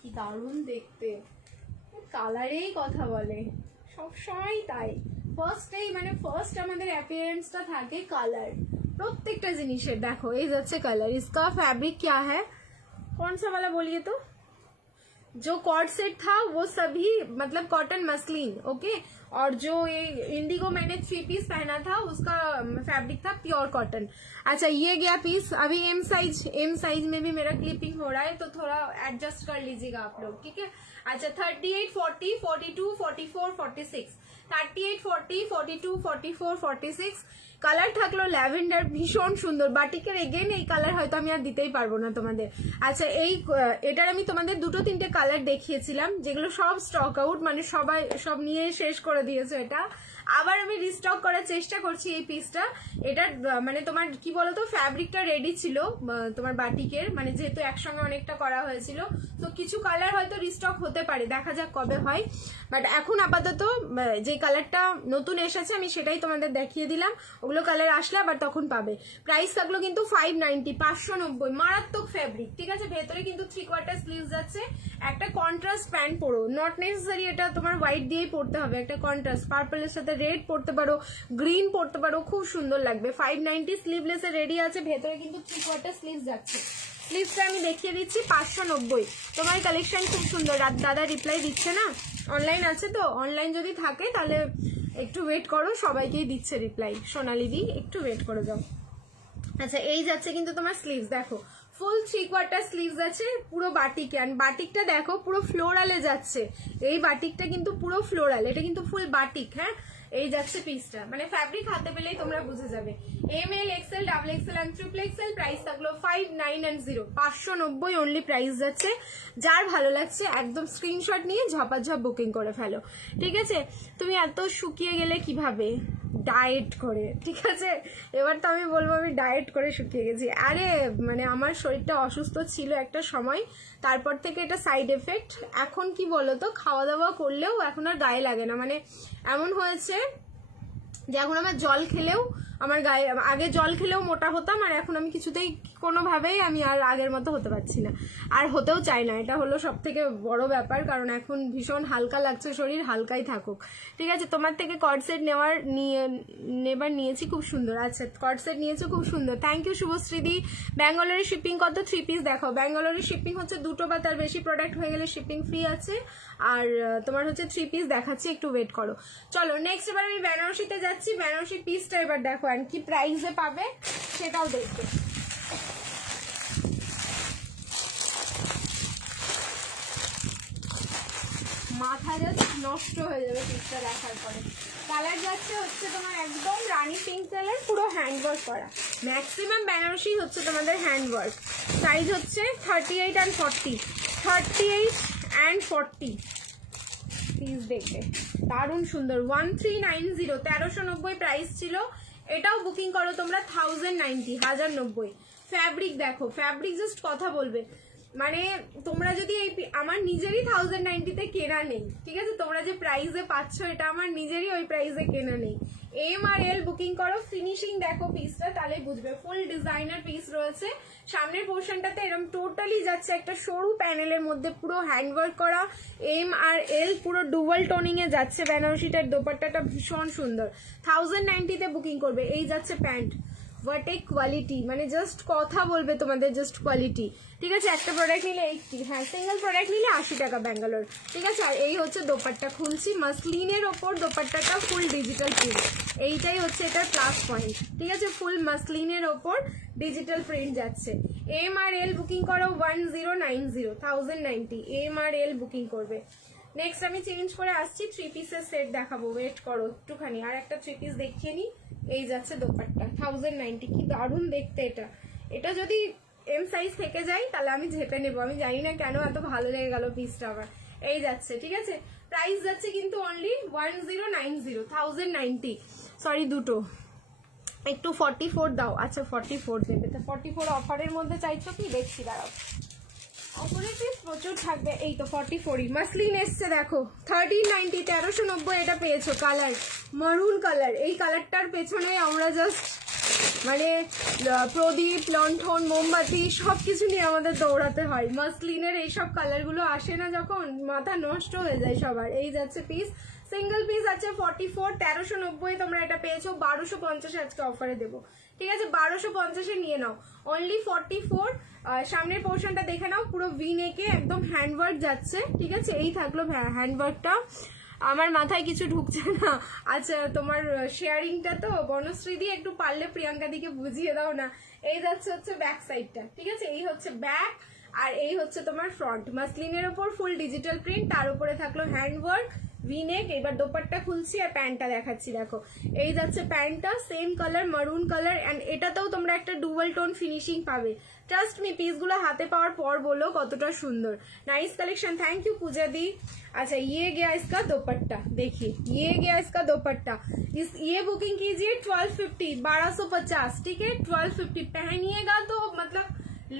কি দারুণ দেখতে, কালারেই কথা বলে সবসময়, তাই ফার্স্ট আমাদের অ্যাপিয়ারেন্সটা থাকে কালার প্রত্যেকটা জিনিসের। দেখো এই যাচ্ছে কালার, इसका फैब्रिक क्या है, कौन सा वाला बोलिए तो? जो कॉर्ड सेट था वो सभी मतलब कॉटन मसलिन, ओके, और जो ये इंडिगो मैंने 3 पीस पहना था उसका फैब्रिक था प्योर कॉटन। अच्छा ये गया पीस, अभी एम साइज में भी मेरा क्लिपिंग हो रहा है तो थोड़ा एडजस्ट कर लीजिएगा आप लोग, ठीक है। अच्छा 38, 40, 42, 44, 46, 38, 40, 42, 44, 46 কালার থাকলো ল্যাভেন্ডার, ভীষণ সুন্দর বাটিকের। এগেন এই কালার হয়তো আমি আর দিতেই পারবো না তোমাদের। আচ্ছা এটার আমি তোমাদের 2-3টে কালার দেখিয়েছিলাম যেগুলো সব স্টক আউট, মানে সব নিয়ে শেষ করে দিয়েছে এটা। আবার আমি রিস্টক করার চেষ্টা করছি এই পিসটা। এটা মানে তোমার কি বলতো ফ্যাব্রিকটা রেডি ছিল তোমার বাটিকের, মানে যেহেতু একসঙ্গে অনেকটা করা হয়েছিল, তো কিছু কালার হয়তো রিস্টক হতে পারে, দেখা যাক কবে হয়। বাট এখন আপাতত যে কালারটা নতুন এসেছে আমি সেটাই তোমাদের দেখিয়ে দিলাম, ওগুলো কালার আসলে আবার তখন পাবে। প্রাইস থাকলো কিন্তু 590, 590, মারাত্মক ফ্যাব্রিক, ঠিক আছে। ভেতরে কিন্তু 3/4 স্লিভস যাচ্ছে, একটা কন্ট্রাস্ট প্যান্ট পরো, নট নেসেসারি এটা তোমার হোয়াইট দিয়েই পরতে হবে, একটা কন্ট্রাস্ট পার্পলের সাথে রেড পরতে পারো, গ্রিন পরতে পারো, খুব সুন্দর লাগবে। 590 স্লিভলেসে রেডি আছে, ভেতরে কিন্তু 3/4 স্লিভস যাচ্ছে। স্লিভসটা আমি দেখিয়ে দিচ্ছি 590। তোমার কালেকশন খুব সুন্দর। দাদা রিপ্লাই দিচ্ছে না, অনলাইন আছে তো, অনলাইন যদি থাকে তাহলে একটু ওয়েট করো, সবাইকেই দিচ্ছে রিপ্লাই। সোনালি দি একটু ওয়েট করে যাও। আচ্ছা এই যাচ্ছে কিন্তু তোমার স্লিভস, দেখো ফুল 3/4 স্লিভস আছে পুরো বাটিকে, আর বাটিকটা দেখো পুরো ফ্লোরালে যাচ্ছে। এই বাটিকটা কিন্তু পুরো ফ্লোরাল, এটা কিন্তু ফুল বাটিক। হ্যাঁ এই যাচ্ছে পিসটা, মানে ফ্যাব্রিক হাতে পেলেই তোমরা বুঝে যাবে। ML, XL, XXL and XXL। Price থাকলো 590, 590 অনলি প্রাইস যাচ্ছে। যার ভালো লাগছে একদম স্ক্রিনশট নিয়ে ঝপাঝপ বুকিং করে ফেলো, ঠিক আছে। তুমি এত শুকিয়ে গেলে কিভাবে? ডায়েট করে, ঠিক আছে। এবার তো আমি বলবো আমি ডায়েট করে শুকিয়ে গেছি। আরে মানে আমার শরীরটা অসুস্থ ছিল একটা সময়, তারপর থেকে এটা সাইড এফেক্ট। এখন কি বলতো, খাওয়া দাওয়া করলেও এখন আর গায়ে লাগে না, মানে এমন হয়েছে যে এখন আমার জল খেলেও আমার গায়ে, আগে জল খেলেও মোটা হতাম, আর এখন আমি কিছুতেই কোনোভাবেই আমি আর আগের মতো হতে পারছি না, আর হতেও চাই না। এটা হলো সব থেকে বড় ব্যাপার, কারণ এখন ভীষণ হালকা লাগছে শরীর, হালকাই থাকুক, ঠিক আছে। তোমার থেকে কর্ড সেট নেবার নিয়েছি, খুব সুন্দর। আচ্ছা কর্ড সেট নিয়েছো, খুব সুন্দর, থ্যাংক ইউ শুভশ্রীদি। ব্যাঙ্গালোরের শিপিং কত? 3 পিস দেখো, ব্যাঙ্গালোরের শিপিং হচ্ছে 2টো বা তার বেশি প্রোডাক্ট হয়ে গেলে শিপিং ফ্রি আছে, আর তোমার হচ্ছে 3 পিস দেখাচ্ছি, একটু ওয়েট করো। চলো নেক্সট এবার আমি বেনারসিতে যাচ্ছি। বেনারসি পিসটা এবার দেখো আর কি প্রাইসে পাবে সেটাও দেখবে। মাথা জাস্ট নষ্ট হয়ে যাবে পিসটা দেখার পরে। কালার যাচ্ছে হচ্ছে তোমার একদম রানী পিঙ্ক কালার, পুরো হ্যান্ডওয়ার্ক করা। ম্যাক্সিমাম বেনারসি হচ্ছে তোমাদের হ্যান্ডওয়ার্ক। সাইজ হচ্ছে 38 and 40, 38 and 40 পিস দেখবে, দারুণ সুন্দর। 1390, 1390 প্রাইস ছিল। এটাও বুকিং করো তোমরা 1090, 1090। ফ্যাব্রিক দেখো, ফ্যাব্রিক জাস্ট কথা বলবে, মানে তোমরা যদি এই আমার নিজেরই 1090-তে কেনা নেই, ঠিক আছে। তোমরা যে প্রাইসে পাচ্ছ এটা আমার নিজেরই ওই প্রাইসে কেনা নেই। M আর L বুকিং করো। ফিনিশিং দেখো পিসটা, তাহলে বুঝবে ফুল ডিজাইনার পিস রয়েছে। সামনের পোর্শনটাতে এরকম টোটালি যাচ্ছে একটা সরু প্যানেলের মধ্যে পুরো হ্যান্ডওয়ার্ক করা। M আর L পুরো ডুয়াল টোনিং এ যাচ্ছে। বেনারসিটার দোপাট্টাটা ভীষণ সুন্দর। 1090-তে বুকিং করবে। এই যাচ্ছে প্যান্ট, হোয়াট এ কোয়ালিটি, মানে জাস্ট কথা বলবে তোমাদের, জাস্ট কোয়ালিটি, ঠিক আছে। একটা প্রোডাক্ট নিলে 80, হ্যাঁ সিঙ্গেল প্রোডাক্ট নিলে 80 টাকা ব্যাঙ্গালোর, ঠিক আছে। আর এই হচ্ছে দোপাট্টা, খুলছি মাসলিনের ওপর দোপাট্টাটা ফুল ডিজিটাল প্রিন্ট, এইটাই হচ্ছে এটার প্লাস পয়েন্ট, ঠিক আছে। ফুল মাসলিনের ওপর ডিজিটাল প্রিন্ট যাচ্ছে। M আর L বুকিং করো 1090, 1090 M আর L বুকিং করবে। নেক্সট আমি চেঞ্জ করে আসছি, 3 পিসের সেট দেখাবো, ওয়েট করো একটুখানি, আর একটা 3 পিস দেখিয়ে নি। এই যাচ্ছে দোপাট্টা 1090, কি দারুণ দেখতে এটা। এটা যদি M সাইজ থেকে যায় তাহলে আমি ঝেপে নেবো, আমি জানি না কেন এত ভালো লেগে গেল পিসটা আমার। এই যাচ্ছে, ঠিক আছে। প্রাইস যাচ্ছে কিন্তু অনলি 1090, 1090, সরি দুটো, একটু 44 দাও। আচ্ছা 44 দেবে, তো 44 অফারের মধ্যে চাইছো কি? দেখছি দাঁড়াও, অফারের পিস প্রচুর থাকবে। এই তো 44 মাসলিন এসছে দেখো, 1390, 1390 এটা পেয়েছো। কালার মারুন কালার, এই কালারটার পেছনে আমরা জাস্ট মানে প্রদীপ, লণ্ঠন, মোমবাতি সবকিছু নিয়ে আমাদের দৌড়াতে হয়। মাসলিনের এইসব কালারগুলো আসে না যখন, মাথা নষ্ট হয়ে যায় সবার। এই যাচ্ছে পিস, সিঙ্গেল পিস আছে 44, 1390 তোমরা এটা পেয়েছো। 1250 আজকে অফারে দেবো, ঠিক আছে। 1250-এ নিয়ে নাও, অনলি 44। সামনের পোর্শনটা দেখে নাও, পুরো ভি নেকে একদম হ্যান্ডওয়ার্ক যাচ্ছে, ঠিক আছে। এই থাকলো হ্যান্ডওয়ার্কটা, আমার মাথায় কিছু ঢুকছে না। আচ্ছা তোমার শেয়ারিংটা তো বনশ্রী দিয়ে একটু পারলে প্রিয়াঙ্কা দিকে বুঝিয়ে দাও না। এই যাচ্ছে হচ্ছে ব্যাক সাইডটা, ঠিক আছে। এই হচ্ছে ব্যাক, আর এই হচ্ছে তোমার ফ্রন্ট। মাসলিনের ওপর ফুল ডিজিটাল প্রিন্ট, তার উপরে থাকলো হ্যান্ডওয়ার্ক, ভিনেক। এবার দোপাট্টা খুলছি আর প্যান্টটা দেখাচ্ছি, দেখো এই যাচ্ছে প্যান্টটা, same colour maroon colour, and এটাতেও তোমরা একটা ডুয়াল টোন ফিনিশিং পাবে। ট্রাস্ট মি পিসগুলো হাতে পাওয়ার পর বলো কতটা সুন্দর। Nice collection, thank you Puja दी। अच्छा ये गया इसका दुपट्टा, देखिए ये गया इसका दुपट्टा। ये बुकिंग कीजिए 1250, 1250, ठीक है 1250। पहनिएगा तो मतलब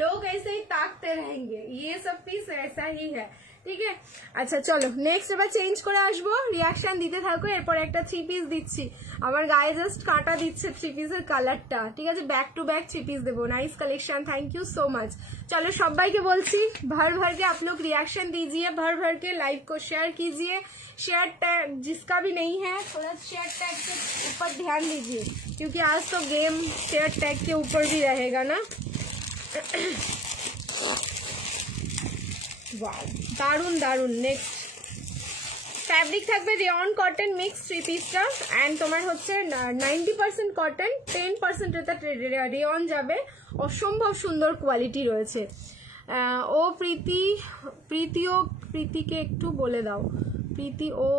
लोग ऐसे ही ताकते रहेंगे, ये सब पीस ऐसा ही है, ঠিক আছে। আচ্ছা চলো নেক্সট এবার চেঞ্জ করে আসবো, রিয়াকশন দিতে থাকো। এরপর একটা 3 পিস দিচ্ছি, আমার গায়ে জাস্ট কাটা দিচ্ছে 3 পিসের কালারটা, ঠিক আছে। ব্যাক টু बैक 3 पीस देबो। Nice collection, thank you so much. चलो সবাইকে বলছি भर भर के आप लोग रिएक्शन दीजिए, भर भर के लाइव को शेयर कीजिए। शेयर टैग जिसका भी नहीं है थोड़ा शेयर टैग के ऊपर ध्यान दीजिए, क्योंकि आज तो गेम शेयर टैग के ऊपर भी रहेगा ना। দারুন দারুন। নেক্সট ফ্যাব্রিক থাকবে রেয়ন কটন মিক্স 3 পিসটা, অ্যান্ড তোমার হচ্ছে 90% কটন, 10% এটা রেয়ন যাবে। অসম্ভব সুন্দর কোয়ালিটি রয়েছে। ও প্রীতিকে একটু বলে দাও, প্রীতি ও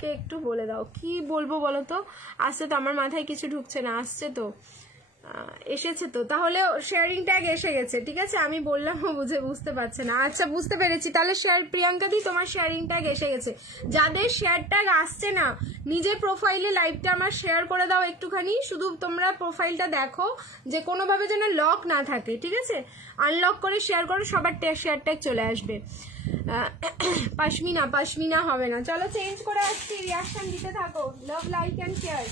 কে একটু বলে দাও, কি বলবো বলো তো? আসছে তো, আমার মাথায় কিছু ঢুকছে না। আসছে তো, এসেছে তো, তাহলে শেয়ারিং ট্যাগ এসে গেছে, ঠিক আছে। আমি বললাম বুঝতে পারছে না। আচ্ছা বুঝতে পেরেছি, তাহলে শেয়ার প্রিয়াঙ্কা দি তোমার শেয়ারিং ট্যাগ এসে গেছে। যাদের শেয়ার ট্যাগ আসছে না নিজের প্রোফাইলে লাইভটা আমার শেয়ার করে দাও একটুখানি, শুধু তোমরা প্রোফাইলটা দেখো যে কোনোভাবে যেন লক না থাকে, ঠিক আছে। আনলক করে শেয়ার করো, সবার শেয়ার ট্যাগ চলে আসবে। পাশমিনা হবে না। চলো চেঞ্জ করে আসছি, রিয়াকশন দিতে থাকো। Love like and share.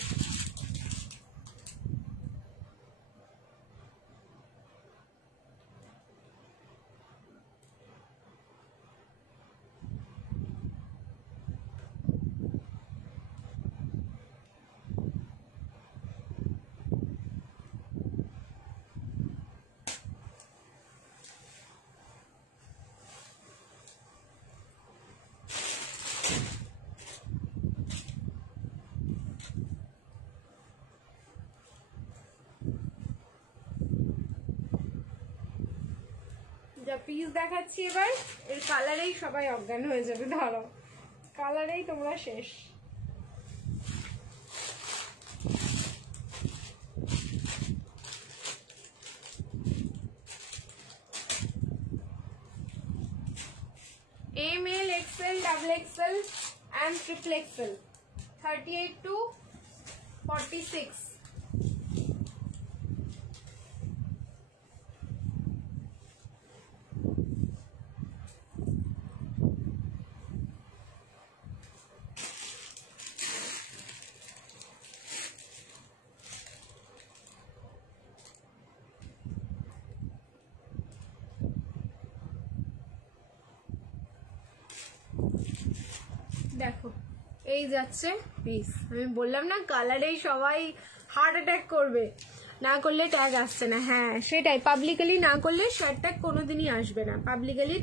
যা পিস দেখাচ্ছি এবার, এর কালারেই সবাই অজ্ঞান হয়ে যাবে। ধরো কালারেই তোমরা শেষ। ML, XL, XXL and XXL, 38 to 46। দেখো এই যাচ্ছে পিস, আমি বললাম না কালারেই সবাই হার্ট অ্যাটাক করবে, না করলে ট্যাগ আসছে না। হ্যাঁ সেটাই, পাবলিকলি না করলে শেয়ার ট্যাগ কোনোদিনই আসবে না। পাবলিকলি